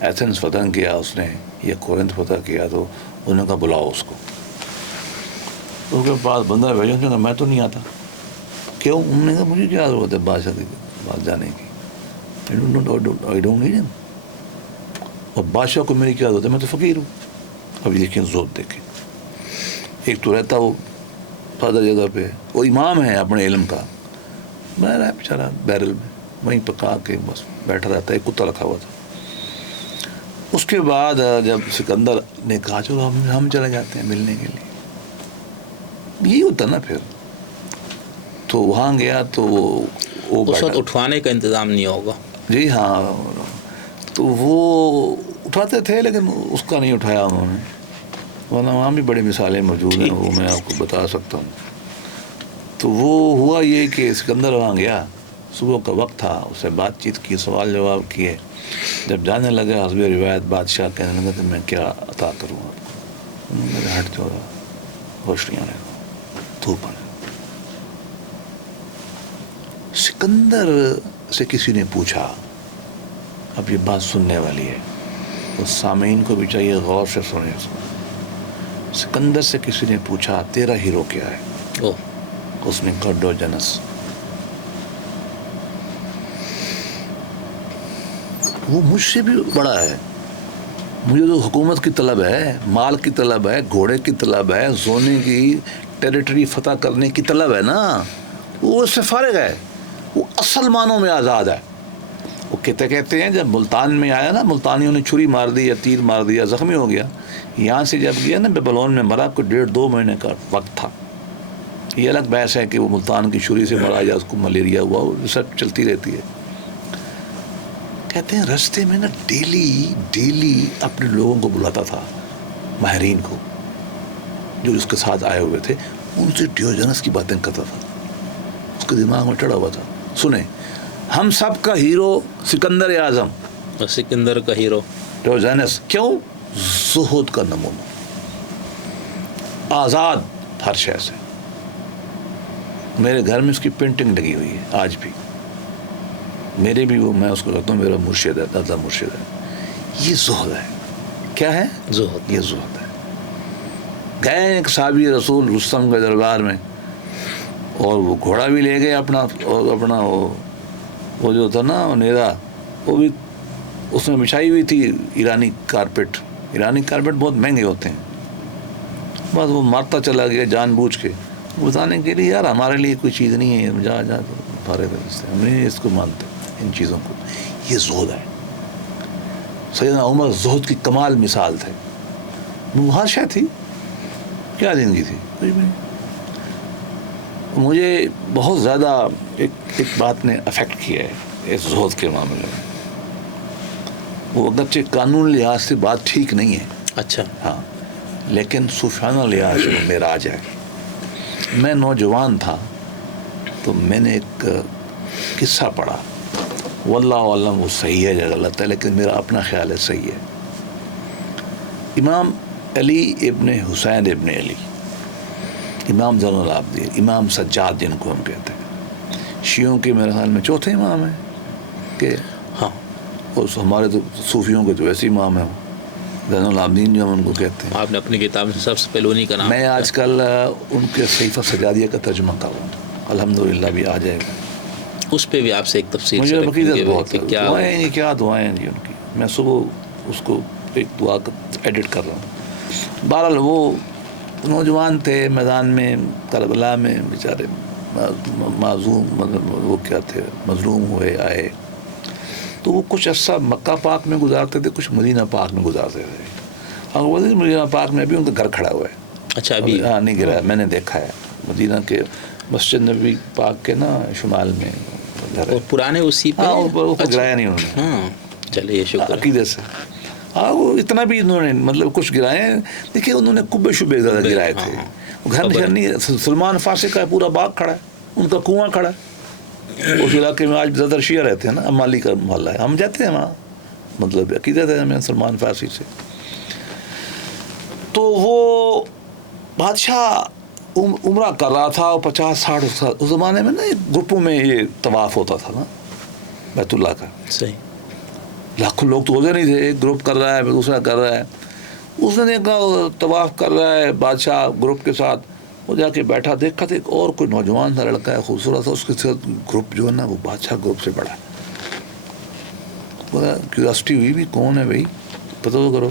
ایتھنس فتح کیا اس نے، یا کورنتھ فتح کیا، تو انہوں نے کہا بلاؤ اس کو. اس کے بعد بندہ بھیجا، کہ میں تو نہیں آتا. کیوں؟ انہوں نے کہا مجھے کیا ضرورت ہے بادشاہ کی بات جانے کی، آئی ڈونٹ نیڈ ہم. اور بادشاہ کو میری کیا ضرورت ہے، میں تو فقیر ہوں. اب لیکن زہد دیکھیں، ایک تو رہتا وہ فادر جگہ پہ، وہ امام ہے اپنے علم کا، میں رہا بیچارہ بیرل میں، وہیں پکا کے بس بیٹھا رہتا ہے. ایک کتا رکھا ہوا تھا. اس کے بعد جب سکندر نے کہا چلو ہم چلے جاتے ہیں ملنے کے لیے، یہی ہوتا نا پھر. تو وہاں گیا تو وہ اس وقت اٹھوانے کا انتظام نہیں ہوگا. جی ہاں، تو وہ اٹھاتے تھے لیکن اس کا نہیں اٹھایا انہوں نے، ورنہ وہاں بھی بڑی مثالیں موجود ہیں، وہ میں آپ کو بتا سکتا ہوں. تو وہ ہوا یہ کہ سکندر وہاں گیا، صبح کا وقت تھا، اس سے بات چیت کی، سوال جواب کیے. جب جانے لگا حسب روایت بادشاہ کہنے لگا کہ میں کیا عطا کروں آپ کو. انہوں نے ہٹ جو روشنیاں رہے. دور بنے. سکندر سے کسی نے پوچھا, اب یہ بات سننے والی ہے تو سامعین کو بھی چاہیے غور سے سنیں. سکندر سے کسی نے پوچھا تیرا ہیرو کیا ہے؟ اس نے کہا ڈیوجنس. وہ مجھ سے بھی بڑا ہے, مجھے تو حکومت کی طلب ہے, مال کی طلب ہے, گھوڑے کی طلب ہے, سونے کی ٹیریٹری فتح کرنے کی طلب ہے نا. وہ اس سے فارغ ہے, وہ اصل معنوں میں آزاد ہے. وہ کہتے ہیں جب ملتان میں آیا نا, ملتانیوں نے چھری مار دی یا تیر مار دیا, زخمی ہو گیا. یہاں سے جب گیا نا بیبلون میں مرا, کو 1.5-2 مہینے کا وقت تھا. یہ الگ بحث ہے کہ وہ ملتان کی چھری سے مرا یا اس کو ملیریا ہوا, وہ سب چلتی رہتی ہے. کہتے ہیں رستے میں نا ڈیلی اپنے لوگوں کو بلاتا تھا, ماہرین کو جو اس کے ساتھ آئے ہوئے تھے, ان سے ڈیوجنس کی باتیں کرتا تھا. اس کے دماغ میں چڑھا ہوا تھا. سنیں, ہم سب کا ہیرو سکندر اعظم, اور سکندر کا ہیرو ڈیوجنس. کیوں؟ زہد کا نمونہ, آزاد ہر شے سے. میرے گھر میں اس کی پینٹنگ لگی ہوئی ہے آج بھی. میرے بھی وہ, میں اس کو کہتا ہوں میرا مرشد ہے, دادا مرشد ہے. یہ زہد ہے. کیا ہے؟ زہد. یہ زہد ہے. گئے ایک صحابی رسول رستم کے دربار میں, اور وہ گھوڑا بھی لے گئے اپنا, اور اپنا وہ جو تھا نا نیرا, وہ بھی اس میں بچھائی ہوئی تھی ایرانی کارپیٹ. ایرانی کارپیٹ بہت مہنگے ہوتے ہیں. بس وہ مارتا چلا گیا جان بوجھ کے, بتانے کے لیے یار ہمارے لیے کوئی چیز نہیں ہے, جا فارغ ہے, ہم نہیں اس کو مانتے ان چیزوں کو. یہ زہد ہے. سیدنا عمر زہد کی کمال مثال تھے. وہ ہر تھی, کیا زندگی تھی, کچھ بھی نہیں. مجھے بہت زیادہ ایک بات نے افیکٹ کیا ہے اس زہد کے معاملے میں. وہ اگرچہ قانون لحاظ سے بات ٹھیک نہیں ہے, اچھا, ہاں, لیکن صوفیانہ لحاظ سے وہ معراج ہے. میں نوجوان تھا تو میں نے ایک قصہ پڑھا, واللہ عالم وہ صحیح ہے یا غلط ہے, لیکن میرا اپنا خیال ہے صحیح ہے. امام علی ابن حسین ابن علی, امام زین العابدین, امام سجاد جن کو ہم کہتے ہیں, شیعوں کے میرے خیال میں چوتھے امام ہیں کہ ہاں, اور ہمارے تو صوفیوں کے تو ویسے امام ہیں زین العابدین جو ہم ان کو کہتے ہیں. آپ نے اپنی کتاب میں سب سے پہلے انہی کا نام. میں آج کل ان کے صحیفہ سجادیہ کا ترجمہ کر رہا ہوں, الحمدللہ بھی آ جائے گا. اس پہ بھی آپ سے ایک تفصیل مجھے عقیدت بہت ہے. کیا دعائیں ہیں, کیا دعائیں ہیں جی ان کی. میں صبح اس کو ایک دعا ایڈٹ کر رہا ہوں. بہرحال وہ نوجوان تھے میدان میں کربلا میں, بیچارے معصوم, مطلب وہ کیا تھے, مظلوم ہوئے آئے. تو وہ کچھ عرصہ مکہ پاک میں گزارتے تھے, کچھ مدینہ پاک میں گزارتے تھے. اور وہ مدینہ پاک میں بھی ان کا گھر کھڑا ہوا ہے. اچھا, ابھی ہاں نہیں گرا, میں نے دیکھا ہے. مدینہ کے مسجد نبی پاک کے نا شمال میں گھر ہے. پرانے اسی پہ گرایا نہیں انہوں نے. ہاں, چلیے شکر. عقیدت سے ہاں, وہ اتنا بھی انہوں نے مطلب کچھ گرائے. دیکھیے انہوں نے کبے شبے زیادہ گرائے تھے. گھر نشان نہیں. سلمان فارسی کا پورا باغ کھڑا ہے, ان کا کنواں کھڑا ہے. اس علاقے میں آج زیادہ شیعہ رہتے ہیں نا, امالی کا محلہ ہے, ہم جاتے ہیں وہاں, مطلب عقیدت ہے ہمیں سلمان فارسی سے. تو وہ بادشاہ عمرہ کر رہا تھا, اور 50-60 سال اس زمانے میں نا گروپوں میں یہ طواف ہوتا تھا نا بیت اللہ کا. صحیح, لاکھوں لوگ تو ہوتے نہیں تھے, ایک گروپ کر رہا ہے پھر دوسرا کر رہا ہے. اس نے دیکھا طواف کر رہا ہے بادشاہ گروپ کے ساتھ, وہ جا کے بیٹھا, دیکھا تو ایک اور کوئی نوجوان تھا, لڑکا ہے, خوبصورت تھا, اس کے ساتھ گروپ جو ہے نا وہ بادشاہ گروپ سے بڑا. کیوریاسٹی ہوئی بھی کون ہے بھائی, پتہ تو کرو.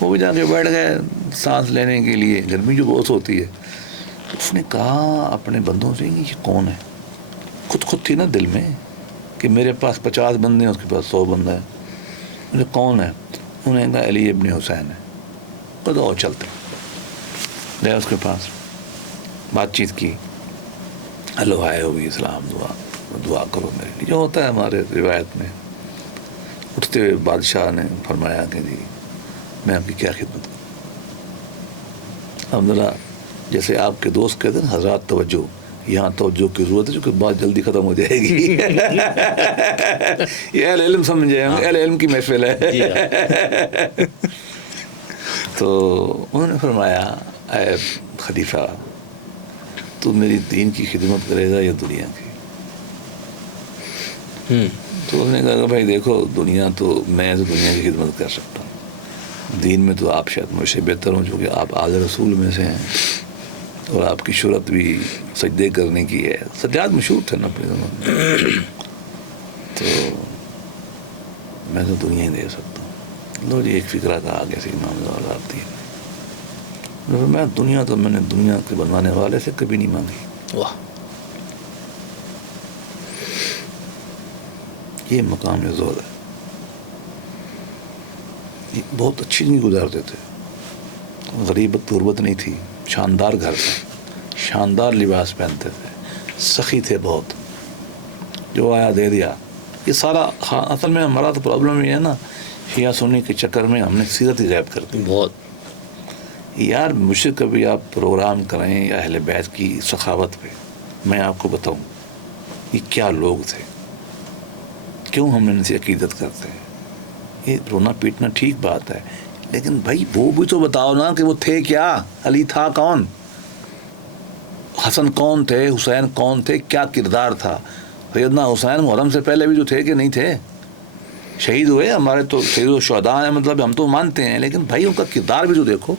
وہ بھی جا کے بیٹھ گئے سانس لینے کے لیے, گرمی جو بہت ہوتی ہے. اس نے کہا اپنے بندوں سے یہ کون ہے. خود تھی نا دل میں کہ میرے پاس 50 بندے ہیں, اس کے پاس 100 بندہ ہے. مجھے کون ہے؟ انہوں نے کہا علی ابن حسین ہے. تو چلتے گئے اس کے پاس, بات چیت کی, ہلو آئے ہوگی, اسلام, دعا کرو میرے لیے, جو ہوتا ہے ہمارے روایت میں. اٹھتے ہوئے بادشاہ نے فرمایا کہ جی میں آپ کی کیا خدمت کروں. الحمدللہ جیسے آپ کے دوست کہتے ہیں حضرات توجہ, یہاں توجہ کی ضرورت ہے کیونکہ بات جلدی ختم ہو جائے گی. یہ اہل علم سمجھے, اہل علم کی محفل ہے. تو انہوں نے فرمایا اے خلیفہ تو میری دین کی خدمت کرے گا یا دنیا کی؟ تو اس نے کہا کہ بھائی دیکھو دنیا تو میں تو دنیا کی خدمت کر سکتا ہوں، دین میں تو آپ شاید مجھ سے بہتر ہوں، چونکہ آپ آل رسول میں سے ہیں اور آپ کی شہرت بھی سجدے کرنے کی ہے، سجاد مشہور تھے نا اپنے زمانے میں، تو میں تو دنیا ہی دے سکتا ہوں۔ لو جی ایک فکرہ کا آگے سے امام صاحب دی، میں دنیا تو میں نے دنیا کے بنوانے والے سے کبھی نہیں مانگی۔ واہ، یہ مقام زہد ہے، یہ بہت اچھی زندگی گزارتے تھے، غریبت غربت نہیں تھی، شاندار گھر تھا، شاندار لباس پہنتے تھے، سخی تھے بہت، جو آیا دے دیا۔ یہ سارا اصل میں ہمارا تو پرابلم یہ ہے نا، شیعہ سنی کے چکر میں ہم نے سیرت ہی غائب کر دی۔ بہت یار مجھ سے کبھی آپ پروگرام کریں اہل بیت کی سخاوت پہ، میں آپ کو بتاؤں یہ کیا لوگ تھے، کیوں ہم ان سے عقیدت کرتے ہیں۔ یہ رونا پیٹنا ٹھیک بات ہے، لیکن بھائی وہ بھی تو بتاؤ نا کہ وہ تھے کیا، علی تھا کون، حسن کون تھے، حسین کون تھے، کیا کردار تھا۔ سیدنا حسین محرم سے پہلے بھی جو تھے کہ نہیں تھے، شہید ہوئے، ہمارے تو سید الشہداء ہیں، مطلب ہم تو مانتے ہیں، لیکن بھائی ان کا کردار بھی تو دیکھو۔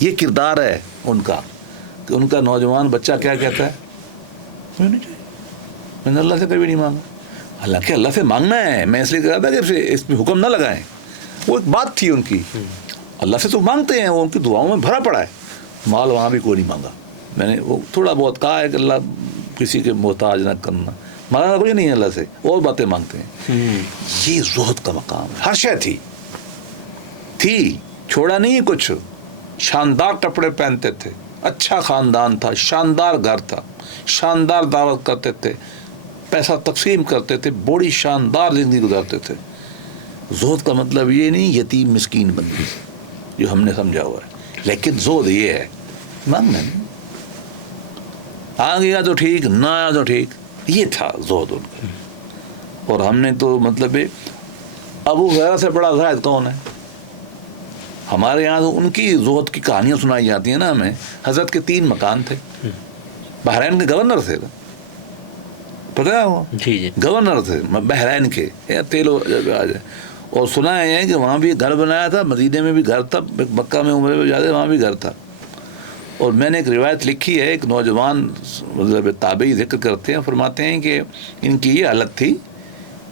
یہ کردار ہے ان کا کہ ان کا نوجوان بچہ کیا کہتا ہے، میں نے اللہ سے کبھی نہیں مانگا۔ حالانکہ اللہ سے مانگنا ہے، میں اس لیے کہا تھا کہ اس پہ حکم نہ لگائیں، وہ ایک بات تھی ان کی، اللہ سے تو مانگتے ہیں، وہ ان کی دعاؤں میں بھرا پڑا ہے، مال وہاں بھی کوئی نہیں مانگا۔ میں نے وہ تھوڑا بہت کہا ہے کہ اللہ کسی کے محتاج نہ کرنا، مانگنا کوئی نہیں ہے اللہ سے، اور باتیں مانگتے ہیں۔ یہ زہد کا مقام ہے، ہر شے تھی، چھوڑا نہیں کچھ، شاندار کپڑے پہنتے تھے، اچھا خاندان تھا، شاندار گھر تھا، شاندار دعوت کرتے تھے، پیسہ تقسیم کرتے تھے، بڑی شاندار زندگی گزارتے تھے۔ زہد کا مطلب یہ نہیں یتیم مسکین بندی جو ہم نے سمجھا ہوا ہے، لیکن زہد یہ ہے مانگنا نہیں، آ گیا تو ٹھیک، نہ آیا تو ٹھیک، یہ تھا زہد ان کا۔ اور ہم نے تو مطلب ابو ہریرہ سے بڑا زاہد کون ہے؟ ہمارے یہاں تو ان کی زہد کی کہانیاں سنائی جاتی ہیں نا ہمیں۔ حضرت کے 3 مکان تھے، بحرین کے گورنر تھے، پتہ ہے وہ جی جی گورنر تھے بحرین کے، تیلو، اور سنا ہے کہ وہاں بھی گھر بنایا تھا، مدینے میں بھی گھر تھا، مکہ میں عمرے میں جاتے وہاں بھی گھر تھا۔ اور میں نے ایک روایت لکھی ہے، ایک نوجوان مطلب تابعی ذکر کرتے ہیں، فرماتے ہیں کہ ان کی یہ حالت تھی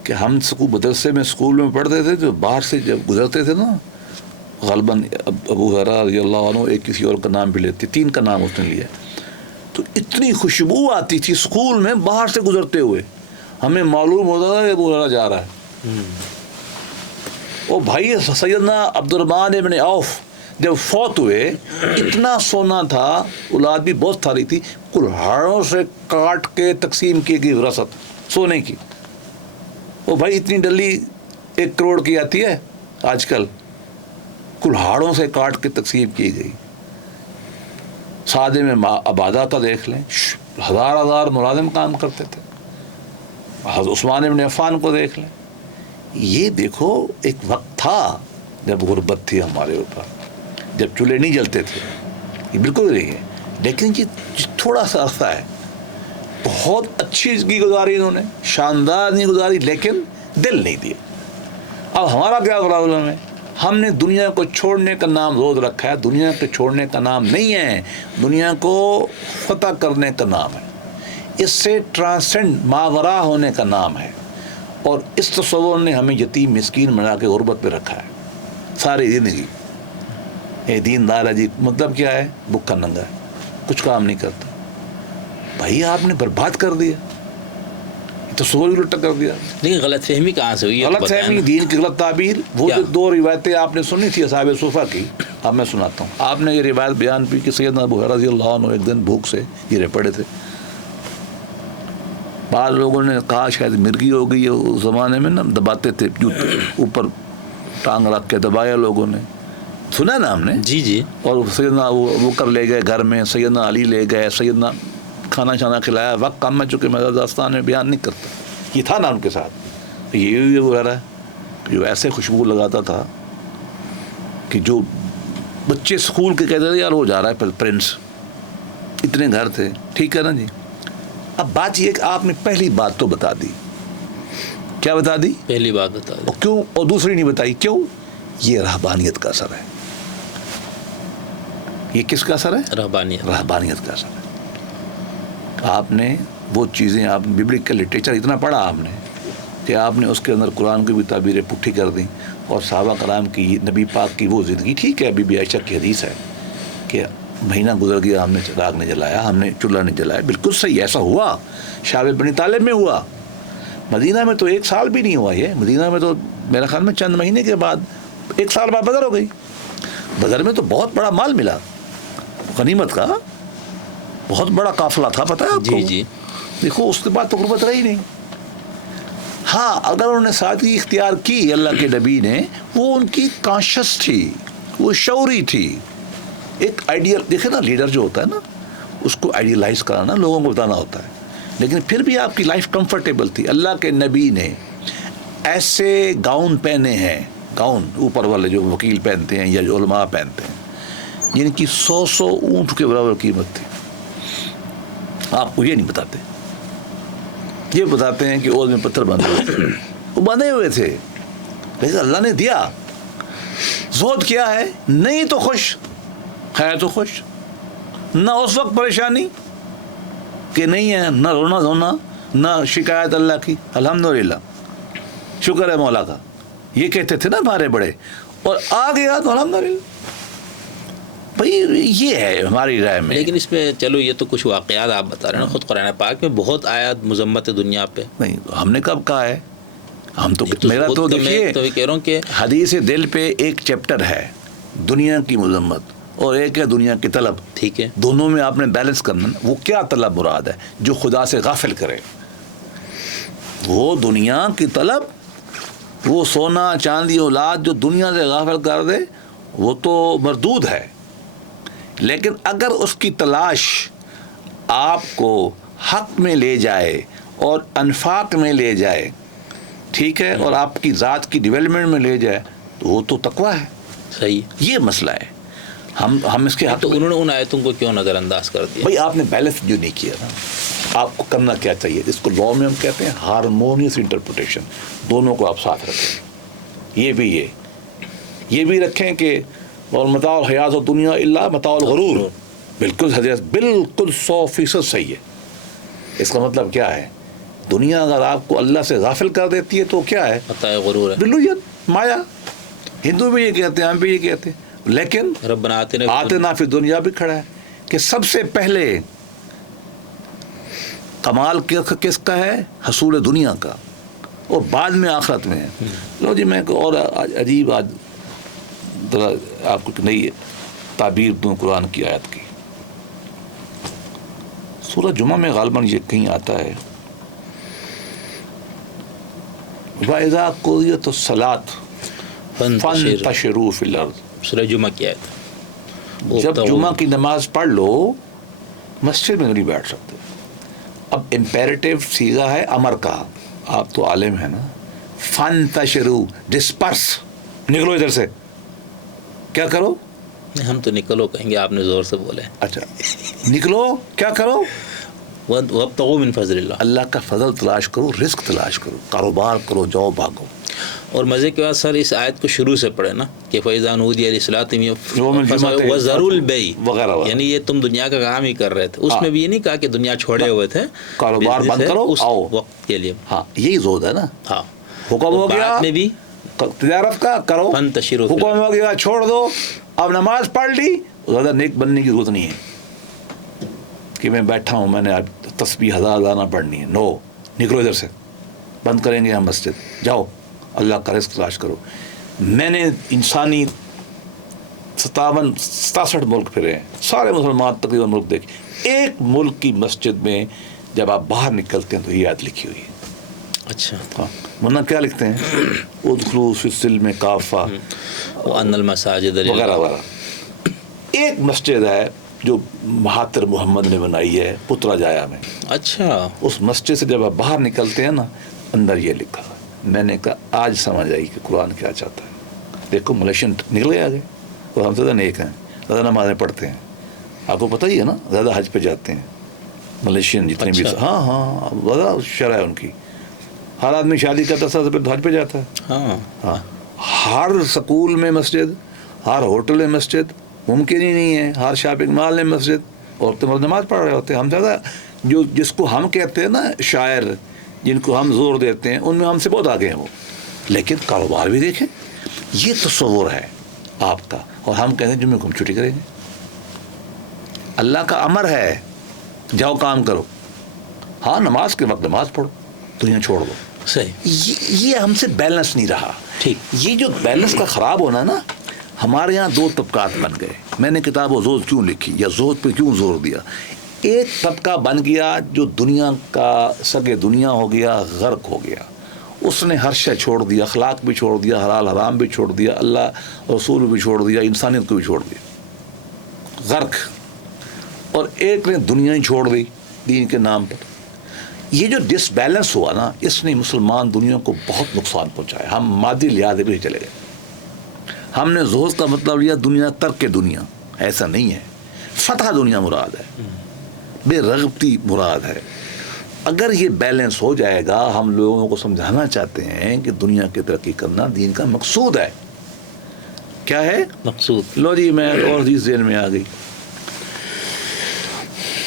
کہ ہم مدرسے میں اسکول میں پڑھتے تھے، تو باہر سے جب گزرتے تھے نا، غالباً ابو ہریرہ رضی اللہ عنہ، ایک کسی اور کا نام بھی لیتے، 3 کا نام اس نے لیا، تو اتنی خوشبو آتی تھی اسکول میں باہر سے گزرتے ہوئے، ہمیں معلوم ہوتا تھا کہ ابو ہریرہ جا رہا ہے۔ اور بھائی سیدنا عبد الرحمن ابن عوف جب فوت ہوئے، اتنا سونا تھا، اولاد بھی بہت ساری تھی، کلہاڑوں سے کاٹ کے تقسیم کی گئی وراثت سونے کی۔ وہ بھائی اتنی ڈلی 1 کروڑ کی آتی ہے آج کل، کلہاڑوں سے کاٹ کے تقسیم کی گئی۔ سادے میں عبادہ کا دیکھ لیں، 1000 ملازم کام کرتے تھے۔ حضرت عثمان ابن عفان کو دیکھ لیں، یہ دیکھو ایک وقت تھا جب غربت تھی ہمارے اوپر، جب چولہے نہیں جلتے تھے، یہ بالکل نہیں ہے، لیکن یہ تھوڑا سا عرصہ ہے، بہت اچھی زندگی گزاری انہوں نے، شاندار نہیں گزاری، لیکن دل نہیں دیا۔ اب ہمارا کیا پرابلم ہے، ہم نے دنیا کو چھوڑنے کا نام زہد رکھا ہے، دنیا کو چھوڑنے کا نام نہیں ہے، دنیا کو فتح کرنے کا نام ہے، اس سے ٹرانسینڈ ماورا ہونے کا نام ہے۔ اور اس تصور نے ہمیں یتیم مسکین بنا کے غربت پہ رکھا ہے ساری زندگی۔ یہ دیندار ہے جی، مطلب کیا ہے، بھوکا ننگا ہے، کچھ کام نہیں کرتا۔ بھائی آپ نے برباد کر دیا، تصور ہی الٹا کر دیا۔ لیکن غلط فہمی کہاں سے ہوئی؟ غلط فہمی، دین کی غلط تعبیر۔ وہ جو 2 روایتیں آپ نے سنی تھی اصحاب صفہ کی، اب میں سناتا ہوں۔ آپ نے یہ روایت بیان کی کہ سیدنا ابو ہریرہ رضی اللہ عنہ ایک دن بھوک سے گرے پڑے تھے۔ بعض لوگوں نے کہا شاید مرگی ہو گئی ہے، اس زمانے میں نا دباتے تھے، اوپر ٹانگ رکھ کے دبایا لوگوں نے، سنا نا ہم نے۔ جی جی۔ اور سیدنا ابو بکر لے گئے گھر میں، سیدنا علی لے گئے، سیدنا کھانا شانا کھلایا، وقت کم ہے چونکہ میں داستان میں بیان نہیں کرتا، یہ تھا نا ان کے ساتھ۔ یہ ابو ہریرہ جو ایسے خوشبو لگاتا تھا کہ جو بچے اسکول کے کہتے تھے یار وہ جا رہا ہے پرنس، اتنے گھر تھے، ٹھیک ہے نا جی. اب بات یہ کہ آپ نے پہلی بات تو بتا دی. کیا بتا دی؟ پہلی بات بتا دیں. اور کیوں؟ اور دوسری نہیں بتائی. کیوں؟ یہ رہبانیت کا اثر ہے. یہ کس کا اثر ہے؟ رہبانیت کا اثر ہے. آپ نے وہ چیزیں، آپ ببلکل لٹریچر اتنا پڑھا آپ نے کہ آپ نے اس کے اندر قرآن کی بھی تعبیریں پٹھی کر دیں، اور صحابہ کرام کی، نبی پاک کی وہ زندگی. ٹھیک ہے، بی بی عائشہ کی حدیث ہے کہ مہینہ گزر گیا، ہم نے چراغ نہیں جلایا، ہم نے چولہا نہیں جلایا. بالکل صحیح، ایسا ہوا. شعب بنی طالب میں ہوا. مدینہ میں تو 1 سال بھی نہیں ہوا. یہ مدینہ میں تو میرے خیال میں چند مہینے کے بعد، 1 سال بعد بدر ہو گئی. بدر میں تو بہت بڑا مال ملا، غنیمت کا بہت بڑا قافلہ تھا، پتہ ہے آپ کو؟ جی. دیکھو اس کے بعد تو غربت رہی نہیں. ہاں، اگر انہوں نے سادگی اختیار کی اللہ کے نبی نے، وہ ان کی کانشس تھی، وہ شعوری تھی. ایک آئیڈیل، دیکھیں نا، لیڈر جو ہوتا ہے نا، اس کو آئیڈیلائز کرانا، لوگوں کو بتانا ہوتا ہے. لیکن پھر بھی آپ کی لائف کمفرٹیبل تھی. اللہ کے نبی نے ایسے گاؤن پہنے ہیں، گاؤن اوپر والے جو وکیل پہنتے ہیں یا جو علماء پہنتے ہیں، جن کی 100 اونٹ کے برابر قیمت تھی. آپ کو یہ نہیں بتاتے. یہ بتاتے ہیں کہ اوز میں پتھر بندھے ہوئے تھے. وہ بندھے ہوئے تھے، لیکن اللہ نے دیا. زہد کیا ہے؟ نہیں تو خوش، ہے تو خوش. نہ اس وقت پریشانی کہ نہیں ہے، نہ رونا دھونا، نہ شکایت اللہ کی. الحمدللہ، شکر ہے مولا کا. یہ کہتے تھے نا ہمارے بڑے، اور آ گیا تو الحمدللہ. بھائی یہ ہے ہماری رائے میں. لیکن اس میں چلو یہ تو کچھ واقعات آپ بتا رہے ہیں. خود قرآن پاک میں بہت آیات مذمت دنیا پہ. نہیں، ہم نے کب کہا ہے؟ ہم تو میرا خود تو میں دیکھیے تو یہ کہہ رہا ہوں کہ حدیث دل پہ ایک چیپٹر ہے دنیا کی مذمت، اور ایک ہے دنیا کی طلب. ٹھیک ہے، دونوں میں آپ نے بیلنس کرنا. وہ کیا طلب مراد ہے؟ جو خدا سے غافل کرے. وہ دنیا کی طلب، وہ سونا چاندی اولاد جو دنیا سے غافل کر دے، وہ تو مردود ہے. لیکن اگر اس کی تلاش آپ کو حق میں لے جائے اور انفاق میں لے جائے، ٹھیک ہے، اور آپ کی ذات کی ڈیولپمنٹ میں لے جائے، تو وہ تو تقویٰ ہے. صحیح. یہ مسئلہ ہے. ہم اس کے حق تو انہوں نے ان آیتوں کو کیوں نظر انداز کر دیا؟ بھائی آپ نے بیلنس جو نہیں کیا نا. آپ کو کرنا کیا چاہیے؟ اس کو لاء میں ہم کہتے ہیں ہارمونیس انٹرپریٹیشن. دونوں کو آپ ساتھ رکھیں. یہ بھی رکھیں کہ اور متاع الحیات الدنیا الا متاع الغرور. بالکل حدیث بالکل 100% صحیح ہے. اس کا مطلب کیا ہے؟ دنیا اگر آپ کو اللہ سے غافل کر دیتی ہے تو کیا ہے؟ متاع غرور ہے، دلویت، مایا. ہندو بھی یہ کہتے ہیں، ہم بھی یہ کہتے ہیں. لیکن ربنا آتنا فی دنیا بھی کھڑا ہے کہ سب سے پہلے کمال کس کا ہے؟ حصول دنیا کا، اور بعد میں آخرت میں ہے. لو جی، میں اور عجیب آج ذرا آپ کو نئی تعبیر دوں قرآن کی آیت کی. سورہ جمعہ میں غالباً یہ کہیں آتا ہے، وَإِذَا قُضِيَتِ الصَّلَاةُ فَانتَشِرُوا فِي الْأَرْضِ. سورہ جمعہ کی آیت. جب جمعہ کی نماز پڑھ لو، مسجد میں نہیں بیٹھ سکتے. اب امپیریٹیو صیغہ ہے امر کا. آپ تو عالم ہے نا. فَانتَشِرُوا، ڈسپرس، نکلو ادھر سے. کیا کرو؟ ہم تو نکلو کہیں گے، آپ نے زور سے بولے. اچھا، نکلو. کیا کرو؟ وَابْتَغُوا مِن فَضْلِ اللَّهِ. اللہ کا فضل تلاش کرو، رزق تلاش کرو، کاروبار کرو، جاؤ بھاگو. اور مزے کے بعد سر اس آیت کو شروع سے پڑھے نا کہ فَإِذَا نُودِيَ لِلصَّلَاةِ مِن یوم الجمعہ وَذَرُوا الْبَيْعَ وغیرہ وغیرہ. یعنی یہ تم دنیا کا کام ہی کر رہے تھے. اس میں بھی یہ نہیں کہا کہ دنیا چھوڑے ہوئے تھے، کاروبار بند کرو، اس آؤ وقت کے لیے. ہاں، یہی زود ہے نا. ہاں، حکم ہو گیا بعد میں بھی تجارت کا کرو، فَانتَشِرُوا. حکم ہو گیا چھوڑ دو. اب نماز پڑھ لی، زیادہ نیک بننے کی ضرورت نہیں ہے کہ میں بیٹھا ہوں، میں نے آج تسبیح 1000 نہ پڑھنی ہے. نو، نکلو ادھر سے. بند کریں گے ہم مسجد. جاؤ اللہ کا رزق تلاش کرو. میں نے انسانی 67 ملک پھرے ہیں، سارے مسلمان تقریباً ملک دیکھے. ایک ملک کی مسجد میں جب آپ باہر نکلتے ہیں تو یہ یاد لکھی ہوئی ہے. اچھا، ہاں، ورنہ کیا لکھتے ہیں؟ ادخلوا فی السلم کافہ وَأَنَّ الْمَسَاجِدَ لِلَّهِ وغیرہ وغیرہ. ایک مسجد ہے جو مہاتر محمد نے بنائی ہے پترا جایا میں. اچھا، اس مسجد سے جب آپ باہر نکلتے ہیں نا، اندر یہ لکھا ہے. میں نے کہا آج سمجھ آئی کہ قرآن کیا چاہتا ہے. دیکھو ملیشین نکلے آگے، اور ہم سے نیک ہیں، زیادہ نمازیں پڑھتے ہیں، آپ کو پتہ ہی ہے نا زیادہ حج پہ جاتے ہیں ملیشین جتنے بھی. ہاں ہاں زیادہ شرح ہے ان کی. ہر آدمی شادی کرتا ہے سب حج پہ جاتا ہے. ہاں ہاں ہر سکول میں مسجد, ہر ہوٹل میں مسجد ممکن ہی نہیں ہے. ہر شاپنگ مال میں مسجد. عورتیں مرد نماز پڑھ رہے ہوتے ہیں. ہم زیادہ جو جس کو ہم کہتے ہیں نا شاعر, جن کو ہم زور دیتے ہیں, ان میں ہم سے بہت آگے ہیں وہ. لیکن کاروبار بھی دیکھیں, یہ تصور ہے آپ کا, اور ہم کہتے ہیں جمعے کو ہم چھٹی کریں گے. اللہ کا امر ہے جاؤ کام کرو. ہاں نماز کے وقت نماز پڑھو, دنیا چھوڑ دو. صحیح. یہ ہم سے بیلنس نہیں رہا. ٹھیک. یہ جو بیلنس کا خراب ہونا نا, ہمارے یہاں دو طبقات بن گئے. میں نے کتاب و زہد کیوں لکھی یا زہد پہ کیوں زور دیا. ایک طبقہ بن گیا جو دنیا کا سگے دنیا ہو گیا, غرق ہو گیا. اس نے ہر شے چھوڑ دیا, اخلاق بھی چھوڑ دیا, حلال حرام بھی چھوڑ دیا, اللہ رسول بھی چھوڑ دیا, انسانیت کو بھی چھوڑ دیا, غرق. اور ایک نے دنیا ہی چھوڑ دی دین کے نام پر. یہ جو ڈس بیلنس ہوا نا, اس نے مسلمان دنیا کو بہت نقصان پہنچایا. ہم مادی لحاظ پہ چلے گئے. ہم نے زہد کا مطلب لیا دنیا ترک دنیا. ایسا نہیں ہے. فتح دنیا مراد ہے, بے رغبتی مراد ہے. اگر یہ بیلنس ہو جائے گا, ہم لوگوں کو سمجھانا چاہتے ہیں کہ دنیا کی ترقی کرنا دین کا مقصود ہے. کیا ہے مقصود؟ لو جی میں اور چیز ذہن میں آ گئی.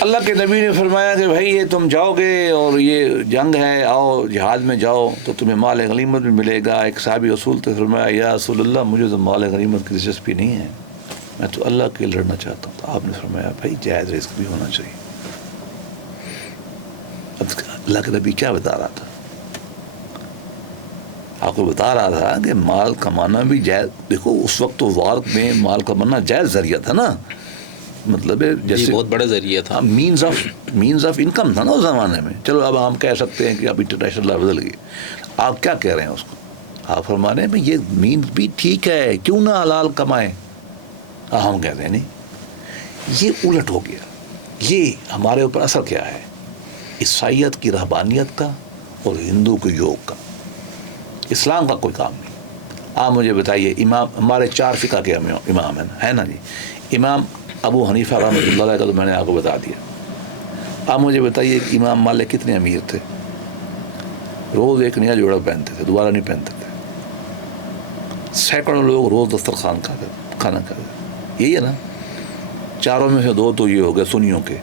اللہ کے نبی نے فرمایا کہ بھائی یہ تم جاؤ گے اور یہ جنگ ہے, آؤ جہاد میں جاؤ تو تمہیں مال غنیمت بھی ملے گا. ایک صحابی رسول تو فرمایا یا رسول اللہ مجھے تو مال غنیمت کی دلچسپی نہیں ہے, میں تو اللہ کے لڑنا چاہتا ہوں. تو آپ نے فرمایا بھائی جائز رزق بھی ہونا چاہیے. اب اللہ کے نبی کیا بتا رہا تھا؟ آپ کو بتا رہا تھا کہ مال کمانا بھی جائز. دیکھو اس وقت تو وار میں مال کمانا جائز ذریعہ تھا نا, مطلب جیسے بہت بڑا ذریعہ تھا, مینز آف انکم تھا نا اس زمانے میں. چلو اب ہم کہہ سکتے ہیں کہ اب انٹرنیشنل لا بدل گئی. آپ کیا کہہ رہے ہیں اس کو؟ آپ فرما رہے ہیں بھائی یہ مینز بھی ٹھیک ہے, کیوں نہ حلال کمائیں. ہم کہتے ہیں نہیں, یہ الٹ ہو گیا. یہ ہمارے اوپر اثر کیا ہے؟ عیسائیت کی رہبانیت کا اور ہندو کے یوگ کا. اسلام کا کوئی کام نہیں. آپ مجھے بتائیے, امام ہمارے 4 فقہ کے امام ہیں ہے نا جی. امام ابو حنیفہ رحمۃ اللہ علیہ کا تو میں نے آپ کو بتا دیا. آپ مجھے بتائیے امام مالک کتنے امیر تھے؟ روز ایک نیا جوڑا پہنتے تھے, دوبارہ نہیں پہنتے تھے. سینکڑوں لوگ روز دسترخوان کھانا کھاتے. یہی ہے نا. 4 میں سے 2 تو یہ ہو گئے سنیوں کے.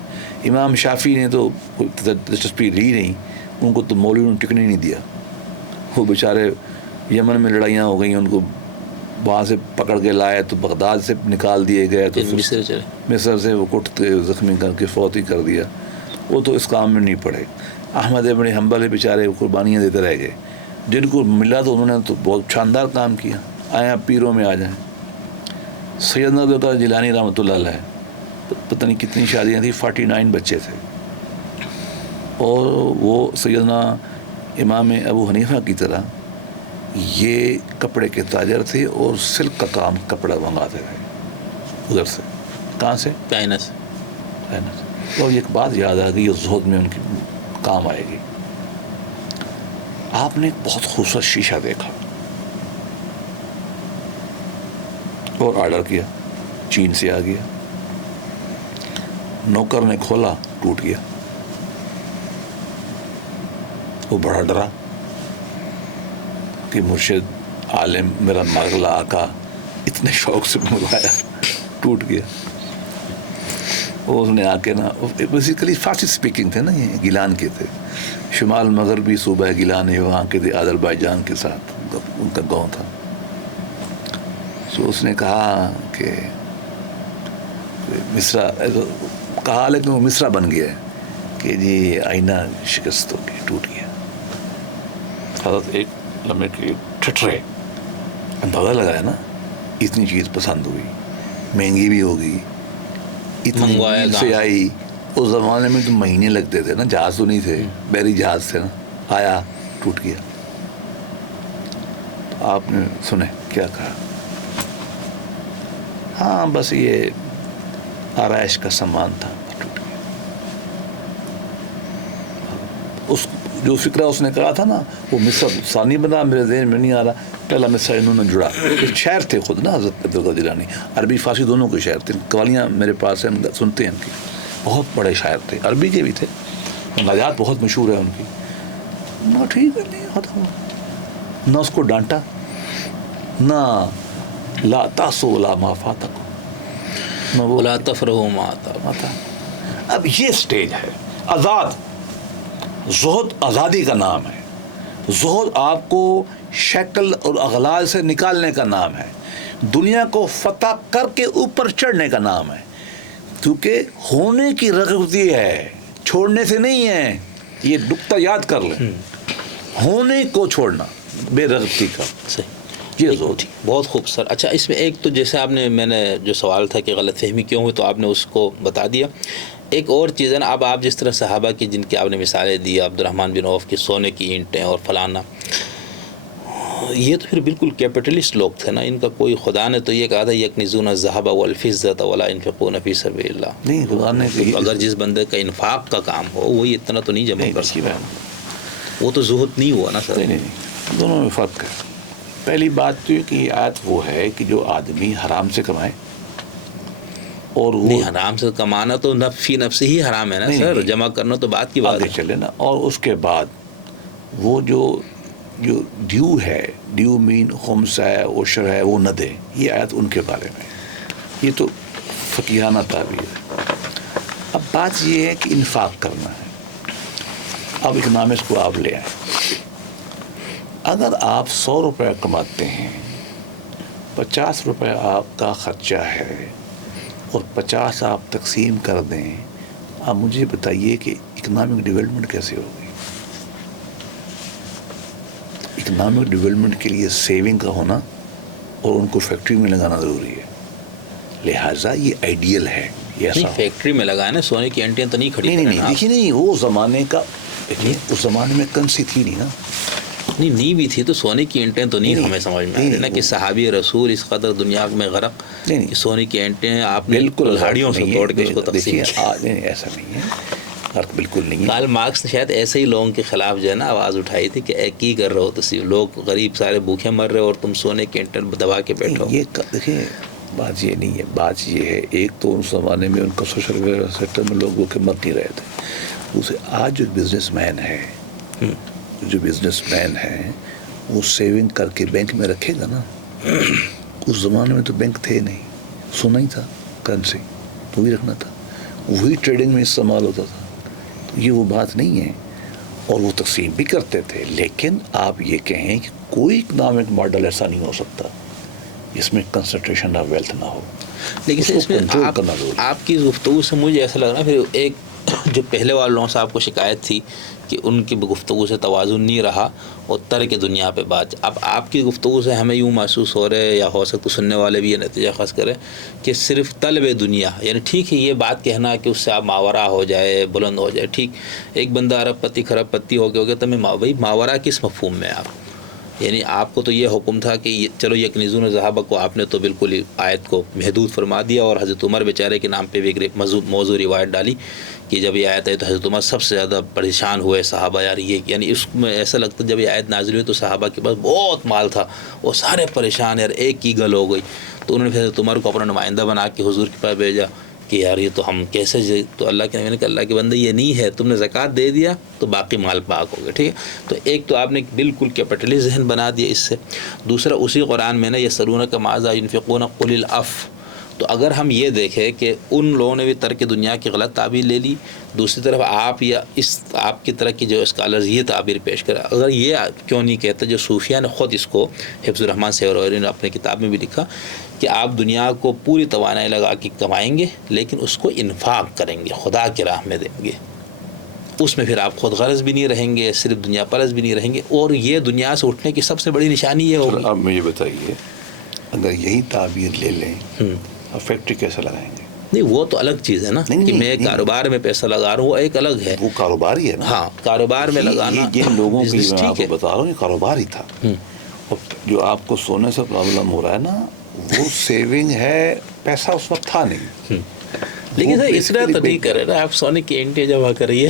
امام شافعی نے تو کوئی دلچسپی لی نہیں, ان کو تو مولویوں نے ٹکنے نہیں دیا. وہ بیچارے یمن میں لڑائیاں ہو گئیں, ان کو وہاں سے پکڑ کے لائے تو بغداد سے نکال دیے گئے, تو مصر سے وہ کٹ زخمی کر کے فوت ہی کر دیا. وہ تو اس کام میں نہیں پڑے. احمد ابن حنبل بیچارے قربانیاں دیتے رہ گئے. جن کو ملا تو انہوں نے تو بہت شاندار کام کیا. آئیں آپ پیروں میں آ جائیں. سیدنا عبدالقادر جیلانی رحمۃ اللہ علیہ, پتہ نہیں کتنی شادیاں تھیں, 49 بچے تھے. اور وہ سیدنا امام ابو حنیفہ کی طرح یہ کپڑے کے تاجر تھے اور سلک کا کام کپڑا منگاتے تھے ادھر سے. کہاں سے؟ چائنا سے. اور ایک بات یاد آ گئی, اور زہد میں ان کی کام آئے گی. آپ نے ایک بہت خوبصورت شیشہ دیکھا اور آرڈر کیا, چین سے آ گیا. نوکر نے کھولا, ٹوٹ گیا. وہ بڑا ڈرا کہ مرشد عالم میرا مغلا آقا اتنے شوق سے منگوایا, ٹوٹ گیا. اور اس نے آ کے نا, بیسیکلی فارسی اسپیکنگ تھے نا, یہ گیلان کے تھے, شمال مغربی صوبہ گیلان ہے وہاں کے تھے, آذربائیجان کے ساتھ ان کا گاؤں تھا. تو اس نے کہا کہ مصرا, کہا لیکن وہ مصرا بن گیا کہ جی آئینہ شکست ہو گیا, ٹوٹ گیا. حضرت ایک لمحے کے ٹھٹرے, اندازہ لگایا نا, اتنی چیز پسند ہوئی, مہنگی بھی ہوگی, اتنی سے آئی. اس زمانے میں تو مہینے لگتے تھے نا, جہاز تو نہیں تھے, بحری جہاز تھے نا. آیا, ٹوٹ گیا. تو آپ نے سنے کیا کہا؟ ہاں بس یہ آرائش کا سامان تھا, ٹوٹ گیا. اس جو فکرہ اس نے کہا تھا نا, وہ مصر ثانی بنا, میرے ذہن میں نہیں آ رہا, پہلا مسئلہ انہوں نے جڑا. شاعر تھے خود نا حضرت عبدالقادر جیلانی, عربی فارسی دونوں کے شاعر تھے. قوالیاں میرے پاس ہیں, سنتے ہیں ان کی. بہت بڑے شاعر تھے, عربی کے بھی تھے. نجات بہت مشہور ہے ان کی. نہ ٹھیک ہے, نہیں ہوتا, نہ اس کو ڈانٹا, نہ لا تاسو لا ما فاتکم, نہ وہ لا تفرحوا ما آتاکم. اب یہ سٹیج ہے آزاد. زہد آزادی کا نام ہے. زہد آپ کو شکل اور اغلال سے نکالنے کا نام ہے. دنیا کو فتح کر کے اوپر چڑھنے کا نام ہے. کیونکہ ہونے کی رغبت یہ ہے, چھوڑنے سے نہیں ہے. یہ نقطہ یاد کر لیں, ہونے کو چھوڑنا بے رغبتی کا. صحیح, یہ زہد. بہت خوب سر. اچھا, اس میں ایک تو جیسے آپ نے, میں نے جو سوال تھا کہ غلط فہمی کیوں ہوئی, تو آپ نے اس کو بتا دیا. ایک اور چیز ہے نا, اب آپ جس طرح صحابہ کی جن کی آپ نے مثالیں دی, عبد الرحمن بن عوف کی سونے کی اینٹیں اور فلانا, یہ تو پھر بالکل کیپٹلسٹ لوگ تھے نا. ان کا کوئی, خدا نے تو یہ کہا تھا یکنزون الذهب والفضة ولا ينفقون في سبيل الله. نہیں, خدا نے اگر جس بندے کا انفاق کا کام ہو, وہ اتنا تو نہیں جمع کر سکتا, وہ تو زہد نہیں ہوا نا سر. نہیں, دونوں میں فرق ہے. پہلی بات تو یہ کہ یہ آیت وہ ہے کہ جو آدمی حرام سے کمائے, اور وہ نہیں, حرام سے کمانا تو فی نفس ہی حرام ہے نا سر, جمع کرنا تو بات کی بات آگے ہے. چلے نا. اور اس کے بعد وہ جو ڈیو ہے, ڈیو مین خمس ہے, عشر ہے, وہ نہ دے. یہ آیت ان کے بارے میں, یہ تو فقیہانہ تعبیر ہے. اب بات یہ ہے کہ انفاق کرنا ہے. اب اکنامکس کو آپ لے آئیں. اگر آپ 100 روپے کماتے ہیں, 50 روپے آپ کا خرچہ ہے, اور 50 آپ تقسیم کر دیں, آپ مجھے بتائیے کہ اکنامک ڈیولپمنٹ کیسے ہوگی؟ اکنامک ڈیولپمنٹ کے لیے سیونگ کا ہونا اور ان کو فیکٹری میں لگانا ضروری ہے. لہٰذا یہ آئیڈیل ہے. یہ ایسا فیکٹری میں لگانا, سونے کی اینٹیں تو نہیں کھڑی. نہیں, دیکھیے نہیں, وہ زمانے کا, اس زمانے میں کنسی تھی نہیں نا. نہیں بھی تھی تو سونے کی اینٹیں تو نہیں ہمیں سمجھ میں آ رہی نا کہ صحابی رسول اس قدر دنیا میں غرق, کہ سونے کی اینٹیں آپ نے بالکل گاڑیوں سے توڑ کے اس کو تقسیم کیا. نہیں, ایسا نہیں ہے, فرق بالکل نہیں ہے. کارل مارکس نے شاید ایسے ہی لوگوں کے خلاف جو ہے نا آواز اٹھائی تھی کہ کی کر رہے ہو تو لوگ غریب سارے بھوکے مر رہے اور تم سونے کی اینٹیں دبا کے بیٹھو. یہ دیکھیں, بات یہ نہیں ہے. بات یہ ہے, ایک تو اس زمانے میں ان کا سوشل ویلفیئر سیکٹر میں لوگ بھوکے مر نہیں رہے تھے. دوسرے, آج جو بزنس مین ہے, وہ سیونگ کر کے بینک میں رکھے گا نا. اس زمانے میں تو بینک تھے نہیں, سونا ہی تھا کرنسی, تو بھی رکھنا تھا, وہی ٹریڈنگ میں استعمال ہوتا تھا. یہ وہ بات نہیں ہے. اور وہ تقسیم بھی کرتے تھے. لیکن آپ یہ کہیں کہ کوئی اکنامک ماڈل ایسا نہیں ہو سکتا جس میں کنسنٹریشن آف ویلتھ نہ ہو. لیکن اس میں آپ کی گفتگو سے مجھے ایسا لگ رہا ہے, پھر ایک جو پہلے والوں سے آپ کو شکایت تھی کہ ان کی گفتگو سے توازن نہیں رہا اور ترک دنیا پہ بات, اب آپ کی گفتگو سے ہمیں یوں محسوس ہو رہا ہے, یا ہو سکتا سننے والے بھی یہ نتیجہ خاص کریں کہ صرف طلب دنیا, یعنی ٹھیک ہے یہ بات کہنا کہ اس سے آپ ماورا ہو جائے, بلند ہو جائے, ٹھیک, ایک بندہ ارب پتی خرب پتی ہو گیا تو میں بھائی ماورا کس مفہوم میں آپ, یعنی آپ کو تو یہ حکم تھا کہ چلو یکنزون الذهب کو آپ نے تو بالکل ہی آیت کو محدود فرما دیا, اور حضرت عمر بیچارے کے نام پہ بھی ایک موضوع روایت ڈالی کہ جب یہ آیت آئی تو حضرت عمر سب سے زیادہ پریشان ہوئے صحابہ, یار یہ, یعنی اس میں ایسا لگتا جب یہ آیت نازل ہوئی تو صحابہ کے پاس بہت مال تھا, وہ سارے پریشان, یار ایک کی گل ہو گئی. تو انہوں نے حضرت عمر کو اپنا نمائندہ بنا کے حضور کے پاس بھیجا کہ یار یہ تو ہم کیسے, تو اللہ کے نبی نے کہا اللہ کے بندے یہ نہیں ہے, تم نے زکوٰۃ دے دیا تو باقی مال پاک ہو گیا. ٹھیک ہے, تو ایک تو آپ نے بالکل کیپٹلسٹ ذہن بنا دیا اس سے. دوسرا اسی قرآن میں نا یسألونک ماذا ينفقون قل العفو, تو اگر ہم یہ دیکھیں کہ ان لوگوں نے بھی ترک دنیا کی غلط تعبیر لے لی, دوسری طرف آپ یا اس آپ کی طرح کی جو اسکالرز یہ تعبیر پیش کرا, اگر یہ کیوں نہیں کہتے جو صوفیہ نے خود اس کو حفظ الرحمن سیوری نے اپنے کتاب میں بھی لکھا کہ آپ دنیا کو پوری توانائی لگا کے کمائیں گے لیکن اس کو انفاق کریں گے, خدا کی راہ میں دیں گے, اس میں پھر آپ خود غرض بھی نہیں رہیں گے, صرف دنیا پرست بھی نہیں رہیں گے, اور یہ دنیا سے اٹھنے کی سب سے بڑی نشانی یہ ہوگی. اب مجھے بتائیے, اگر یہی تعبیر لے لیں اب فیکٹری کیسے لگائیں گے؟ نہیں وہ تو الگ چیز ہے نا کہ میں کاروبار میں پیسہ لگا رہا ہوں, وہ ایک الگ ہے, وہ کاروبار ہی ہے نا. ہاں کاروبار میں لگانا, یہ لوگوں کے لیے میں آپ کو بتا رہا ہوں یہ کاروبار ہی تھا. جو آپ کو سونے سے پرابلم ہو رہا ہے نا, وہ سیونگ ہے, پیسہ اس وقت تھا نہیں. لیکن سر اس طرح تو نہیں کرے نا, آپ سونے کی اینٹیں جمع کریے.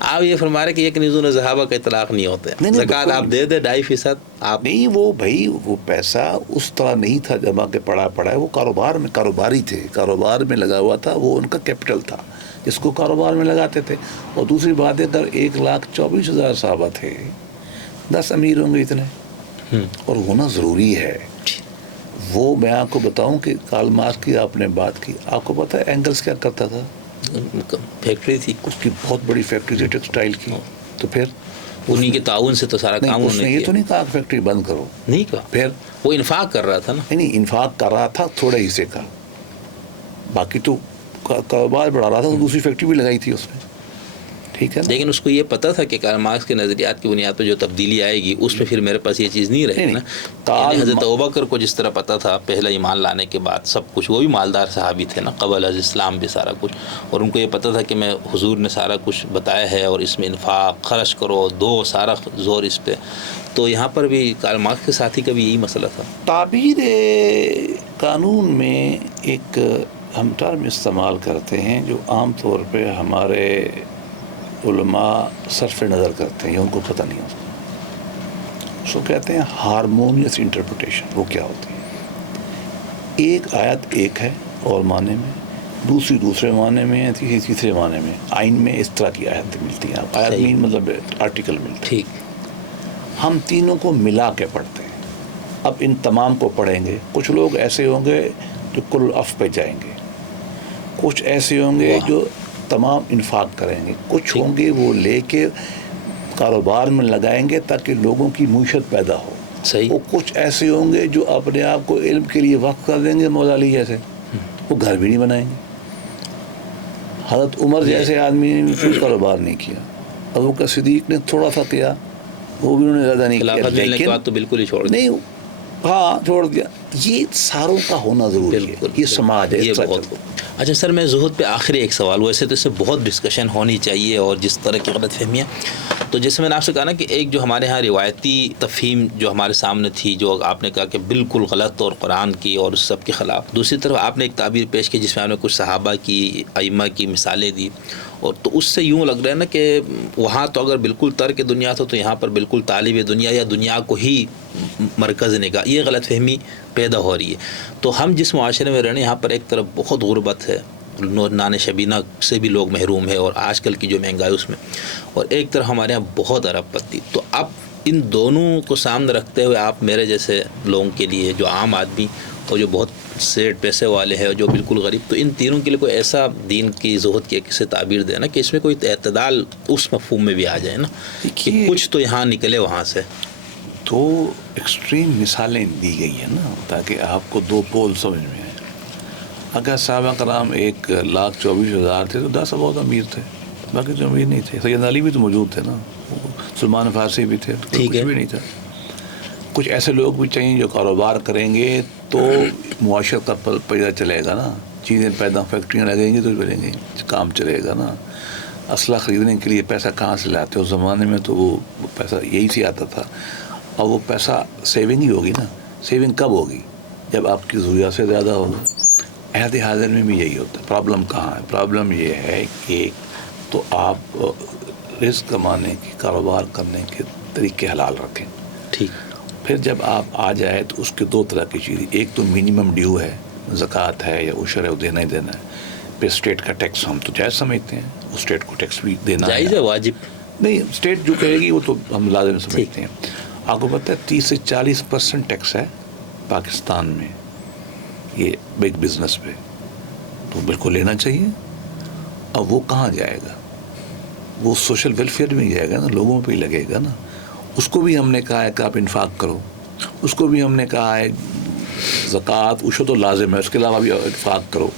آپ یہ فرما رہے کہ یہ کنیزون ذہابہ کا اطلاق نہیں ہوتے, زکوٰۃ آپ دے دیں 2.5% آپ نہیں, وہ بھائی وہ پیسہ اس طرح نہیں تھا جمع کے پڑا ہے, وہ کاروباری تھے, کاروبار میں لگا ہوا تھا, وہ ان کا کیپٹل تھا جس کو کاروبار میں لگاتے تھے. اور دوسری بات ہے, اگر 1,24,000 صحابہ تھے, 10 امیر ہوں گے اتنے, اور ہونا ضروری ہے. وہ میں آپ کو بتاؤں کہ کارل مارکس کی آپ نے بات کی, آپ کو پتہ ہے اینگلس کیا کرتا تھا؟ فیکٹری تھی, اس کی بہت بڑی فیکٹری تھی ٹیکسٹائل کی. تو پھر انہیں کے تعاون سے تو سارا کام اس نے یہ تو نہیں کہا فیکٹری بند کرو, نہیں کہا, پھر وہ انفاق کر رہا تھا نا. نہیں, انفاق کر رہا تھا تھوڑے حصے کا, باقی تو کاروبار بڑھا رہا تھا, تو دوسری فیکٹری بھی لگائی تھی اس نے, ٹھیک ہے نا. لیکن اس کو یہ پتہ تھا کہ کارل مارکس کے نظریات کی بنیاد پہ جو تبدیلی آئے گی اس میں پھر میرے پاس یہ چیز نہیں رہے گی نا. یعنی حضرت ابوبکر کو جس طرح پتہ تھا پہلا ایمان لانے کے بعد سب کچھ, وہ بھی مالدار صحابی تھے نا, قبل از اسلام بھی سارا کچھ, اور ان کو یہ پتہ تھا کہ میں حضور نے سارا کچھ بتایا ہے اور اس میں انفاق خرچ کرو, دو سارا زور اس پہ. تو یہاں پر بھی کارل مارکس کے ساتھی کا بھی یہی مسئلہ تھا. تعبیر قانون میں ایک ہم ٹرم استعمال کرتے ہیں جو عام طور پہ ہمارے علماء صرف نظر کرتے ہیں, یا ان کو پتہ نہیں ہوتا. اس کو کہتے ہیں ہارمونیس انٹرپریٹیشن. وہ کیا ہوتی ہے؟ ایک آیت ایک ہے اور معنی میں, دوسری دوسرے معنی میں, تیسرے معنی میں. آئین میں اس طرح کی آیت ملتی ہیں. آیت مین مطلب آرٹیکل ملتا ہے. ٹھیک, ہم تینوں کو ملا کے پڑھتے ہیں. اب ان تمام کو پڑھیں گے. کچھ لوگ ایسے ہوں گے جو کل اف پہ جائیں گے, کچھ ایسے ہوں گے جو تمام انفاق کریں گے, کچھ ہوں گے وہ لے کے کاروبار میں لگائیں گے تاکہ لوگوں کی معیشت پیدا ہو. صحیح. وہ کچھ ایسے ہوں گے جو اپنے آپ کو علم کے لیے وقف کر دیں گے, مولا علی جیسے, وہ گھر بھی نہیں بنائیں گے. حضرت عمر جیسے آدمی نے کوئی کاروبار نہیں کیا, ابو بکر صدیق نے تھوڑا سا کیا, وہ بھی انہوں نے زیادہ نہیں کیا, ملنے کے بعد تو بالکل ہی چھوڑ دیا. نہیں, ہاں چھوڑ دیا. یہ ساروں کا ہونا ضروری ہے, یہ سماج ہے. یہ بہت. اچھا سر, میں زہد پہ آخری ایک سوال, ویسے تو اس سے بہت ڈسکشن ہونی چاہیے اور جس طرح کی غلط فہمیاں, تو جیسے میں نے آپ سے کہا نا کہ ایک جو ہمارے ہاں روایتی تفہیم جو ہمارے سامنے تھی, جو آپ نے کہا کہ بالکل غلط اور قرآن کی اور اس سب کے خلاف, دوسری طرف آپ نے ایک تعبیر پیش کی جس میں آپ نے کچھ صحابہ کی, ائمہ کی مثالیں دی, اور تو اس سے یوں لگ رہا ہے نا کہ وہاں تو اگر بالکل ترک دنیا تھا تو یہاں پر بالکل طالب دنیا یا دنیا کو ہی مرکز نگاہ, یہ غلط فہمی پیدا ہو رہی ہے. تو ہم جس معاشرے میں رہنے, یہاں پر ایک طرف بہت غربت ہے, نان شبینہ سے بھی لوگ محروم ہیں, اور آج کل کی جو مہنگائی اس میں, اور ایک طرف ہمارے یہاں بہت ارب پتی. تو اب ان دونوں کو سامنے رکھتے ہوئے آپ میرے جیسے لوگوں کے لیے, جو عام آدمی اور جو بہت سیٹ پیسے والے ہیں اور جو بالکل غریب, تو ان تینوں کے لیے کوئی ایسا دین کی زہد کی کسی تعبیر دے نا کہ اس میں کوئی اعتدال اس مفہوم میں بھی آ جائے نا, کہ کچھ تو یہاں نکلے وہاں سے. تو ایکسٹریم مثالیں دی گئی ہیں نا تاکہ آپ کو دو پول سمجھ میں آئے. اگر صحابہ کرام 1,24,000 تھے تو 10 بہت امیر تھے, باقی تو امیر نہیں تھے. سید علی بھی تو موجود تھے نا, سلمان فارسی بھی تھے, کچھ بھی نہیں تھا. کچھ ایسے لوگ بھی چاہیے جو کاروبار کریں گے تو معاشرت کا پیدا چلے گا نا, چیزیں پیدا, فیکٹریاں لگیں گی تو چلیں گی, کام چلے گا نا. اسلحہ خریدنے کے لیے پیسہ کہاں سے لاتے, اس زمانے میں تو وہ پیسہ یہی سے آتا تھا. اور وہ پیسہ سیونگ ہی ہوگی نا. سیونگ کب ہوگی؟ جب آپ کی ضروریات سے زیادہ ہوگا. عہد حاضر میں بھی یہی ہوتا ہے. پرابلم کہاں ہے؟ پرابلم یہ ہے کہ تو آپ رزق کمانے کی, کاروبار کرنے کے طریقے حلال رکھیں. ٹھیک. پھر جب آپ آ جائے تو اس کے دو طرح کی چیزیں, ایک تو منیمم ڈیو ہے, زکوٰۃ ہے یا عشر ہے, وہ دینا ہی دینا ہے. پھر اسٹیٹ کا ٹیکس ہم تو جائز سمجھتے ہیں, اسٹیٹ کو ٹیکس بھی دینا جائز ہے, واجب نہیں. اسٹیٹ جو کہے گی وہ تو ہم لازم سمجھتے ہیں. آپ کو پتہ ہے 30 سے 40% ٹیکس ہے پاکستان میں یہ بگ بزنس پہ, تو بالکل لینا چاہیے. اب وہ کہاں جائے گا؟ وہ سوشل ویلفیئر میں جائے گا نا, لوگوں پہ ہی لگے گا نا. اس کو بھی ہم نے کہا ہے کہ آپ انفاق کرو, اس کو بھی ہم نے کہا ہے زکوٰۃ عشر تو لازم ہے, اس کے علاوہ بھی انفاق کرو,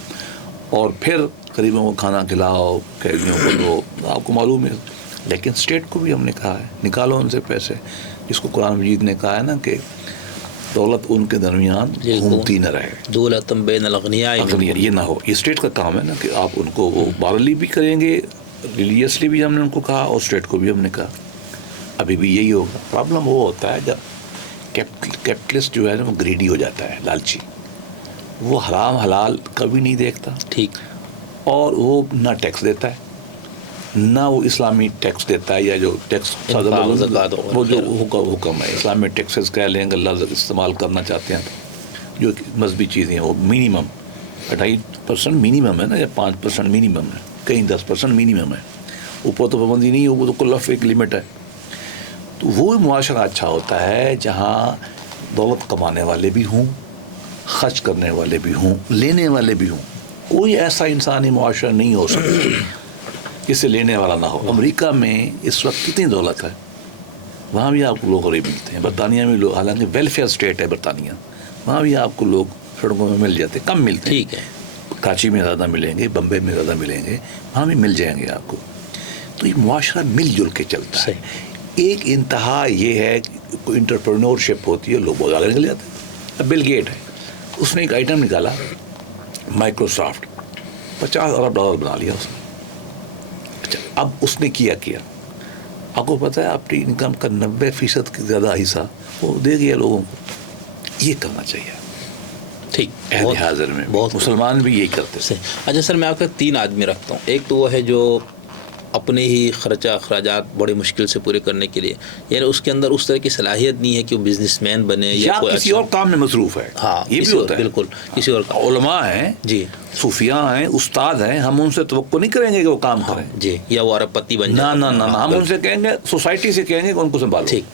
اور پھر غریبوں کو کھانا کھلاؤ, قیدیوں کو دو, آپ کو معلوم ہے. لیکن اسٹیٹ کو بھی ہم نے کہا ہے نکالو ان سے پیسے, جس کو قرآن مجید نے کہا ہے نا کہ دولت ان کے درمیان گھومتی نہ رہے, دولت بین الاغنیاء, یہ نہ ہو. یہ اسٹیٹ کا کام ہے نا کہ آپ ان کو وہ مورلی بھی کریں گے, ریلیجیسلی بھی ہم نے ان کو کہا, اور اسٹیٹ کو بھی ہم نے کہا. ابھی بھی یہی ہوگا. پرابلم وہ ہوتا ہے جب کیپٹلسٹ جو ہے نا وہ گریڈی ہو جاتا ہے, لالچی. وہ حرام حلال کبھی نہیں دیکھتا. ٹھیک. اور وہ نہ ٹیکس دیتا ہے, نہ وہ اسلامی ٹیکس دیتا ہے، یا جو ٹیکس وہ جو حکم ہے اسلامی ٹیکسز کہہ لیں گے لفظ استعمال کرنا چاہتے ہیں، جو مذہبی چیزیں ہیں وہ منیمم 2.5% منیمم ہے نا، یا 5% منیمم ہے، کہیں 10% منیمم ہے، اوپر تو پابندی نہیں ہے، وہ تو کل ایک لمٹ ہے. تو وہ معاشرہ اچھا ہوتا ہے جہاں دولت کمانے والے بھی ہوں، خرچ کرنے والے بھی ہوں، لینے والے بھی ہوں. کوئی ایسا انسانی معاشرہ نہیں ہو سکتا جس سے لینے والا نہ ہو. امریکہ میں اس وقت کتنی دولت ہے، وہاں بھی آپ کو لوگ غریب ملتے ہیں. برطانیہ میں لوگ، حالانکہ ویلفیئر اسٹیٹ ہے برطانیہ، وہاں بھی آپ کو لوگ سڑکوں میں مل جاتے ہیں، کم ملتے ہیں. ٹھیک ہے. کراچی میں زیادہ ملیں گے، بمبے میں زیادہ ملیں گے، وہاں بھی مل جائیں گے آپ کو. تو یہ معاشرہ مل جل کے چلتا ہے. ایک انتہا یہ ہے کہ کوئی انٹرپرینورشپ ہوتی ہے، لوگ بہت آگے نکل جاتے ہیں. اب بل گیٹ ہے، اس نے ایک آئٹم نکالا، مائکروسافٹ، $50 ارب بنا لیا اس نے. اچھا، اب اس نے کیا آپ کو پتہ ہے اپنی انکم کا 90% کی زیادہ حصہ وہ دے دیا لوگوں کو. یہ کرنا چاہیے ٹھیک. عہد حاضر میں بہت مسلمان بھی یہی کرتے ہیں. اچھا سر، میں آپ کے 3 آدمی رکھتا ہوں. ایک تو وہ ہے جو اپنے ہی خرچہ اخراجات بڑی مشکل سے پورے کرنے کے لیے، یعنی اس کے اندر اس طرح کی صلاحیت نہیں ہے کہ وہ بزنس مین بنے یا کوئی کسی اور کام میں مصروف ہے. ہاں، یہ بھی ہوتا ہے. بالکل کسی اور کام. علماء ہیں جی، صوفیاء ہیں، استاد ہیں، ہم ان سے توقع نہیں کریں گے کہ وہ کام کریں. جی، یا وہ ارب پتی بن جائے. نہ ہم ان سے کہیں گے، سوسائٹی سے کہیں گے کہ ان کو سنبھالو. ٹھیک.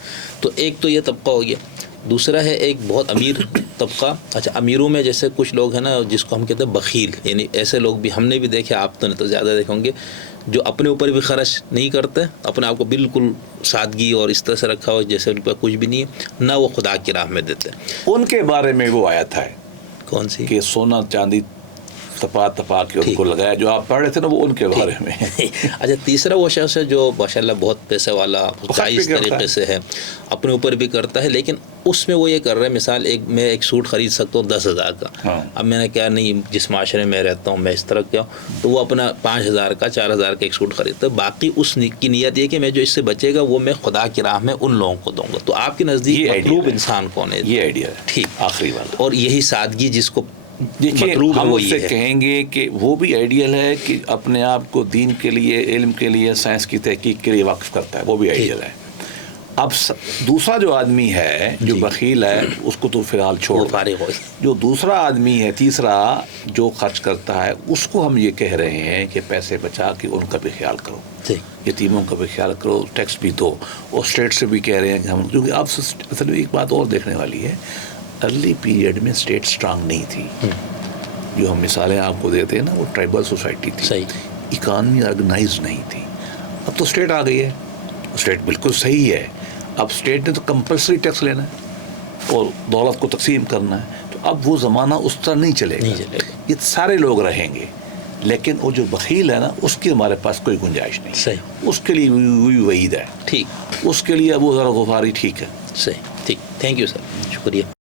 تو ایک تو یہ طبقہ ہو گیا. دوسرا ہے ایک بہت امیر طبقہ. اچھا، امیروں میں جیسے کچھ لوگ ہیں نا جس کو ہم کہتے ہیں بخیل، یعنی ایسے لوگ بھی ہم نے بھی دیکھے، آپ تو نہیں تو زیادہ دیکھیں گے، جو اپنے اوپر بھی خرچ نہیں کرتے، اپنے آپ کو بالکل سادگی اور اس طرح سے رکھا ہو جیسے ان پہ کچھ بھی نہیں ہے، نہ وہ خدا کی راہ میں دیتے. ان کے بارے میں وہ آیت ہے، کون سی؟ کہ سونا چاندی تپا کے ان کو لگایا، جو آپ پڑھ رہے تھے نا وہ ان کے بارے میں. اچھا، تیسرا وہ شخص ہے جو ماشاء اللہ بہت پیسے والا، جائز طریقے سے ہے، اپنے اوپر بھی کرتا ہے، لیکن اس میں وہ یہ کر رہا ہے، مثال میں ایک سوٹ خرید سکتا ہوں 10,000 کا. اب میں نے کہا نہیں، جس معاشرے میں رہتا ہوں میں اس طرح کیا، تو وہ اپنا 5,000 کا 4,000 کا ایک سوٹ خریدتا ہے. باقی اس کی نیت یہ کہ میں جو اس سے بچے گا وہ میں خدا کی راہ میں ان لوگوں کو دوں گا. تو آپ کے نزدیک مطلوب انسان کون ہے؟ یہ آئیڈیا ہے. ٹھیک، آخری والا. اور یہی سادگی جس کو دیکھیے، ہم اس سے کہیں گے کہ وہ بھی آئیڈیل ہے کہ اپنے آپ کو دین کے لیے، علم کے لیے، سائنس کی تحقیق کے لیے واقف کرتا ہے، وہ بھی آئیڈیل ہے. اب دوسرا جو آدمی ہے جو بخیل ہے اس کو تو فی الحال چھوڑ فارغ ہو. جو دوسرا آدمی ہے، تیسرا جو خرچ کرتا ہے، اس کو ہم یہ کہہ رہے ہیں کہ پیسے بچا کے ان کا بھی خیال کرو، یتیموں کا بھی خیال کرو، ٹیکس بھی دو. اور اسٹیٹ سے بھی کہہ رہے ہیں کہ ہم، کیونکہ اب اصل ایک بات اور دیکھنے والی ہے، ارلی پیریڈ میں اسٹیٹ اسٹرانگ نہیں تھی. جو ہم مثالیں آپ کو دیتے ہیں نا، وہ ٹرائبل سوسائٹی تھی، اکانومی آرگنائز نہیں تھی. اب تو اسٹیٹ آ گئی ہے، اسٹیٹ بالکل صحیح ہے. اب اسٹیٹ نے تو کمپلسری ٹیکس لینا ہے اور دولت کو تقسیم کرنا ہے. تو اب وہ زمانہ اس طرح نہیں چلے گا. یہ سارے لوگ رہیں گے، لیکن وہ جو بخیل ہے نا، اس کی ہمارے پاس کوئی گنجائش نہیں. صحیح. اس کے لیے وہی وعید ہے. ٹھیک. اس کے لیے ابو ذر غفاری ٹھیک ہے. صحیح. ٹھیک. تھینک یو سر، شکریہ.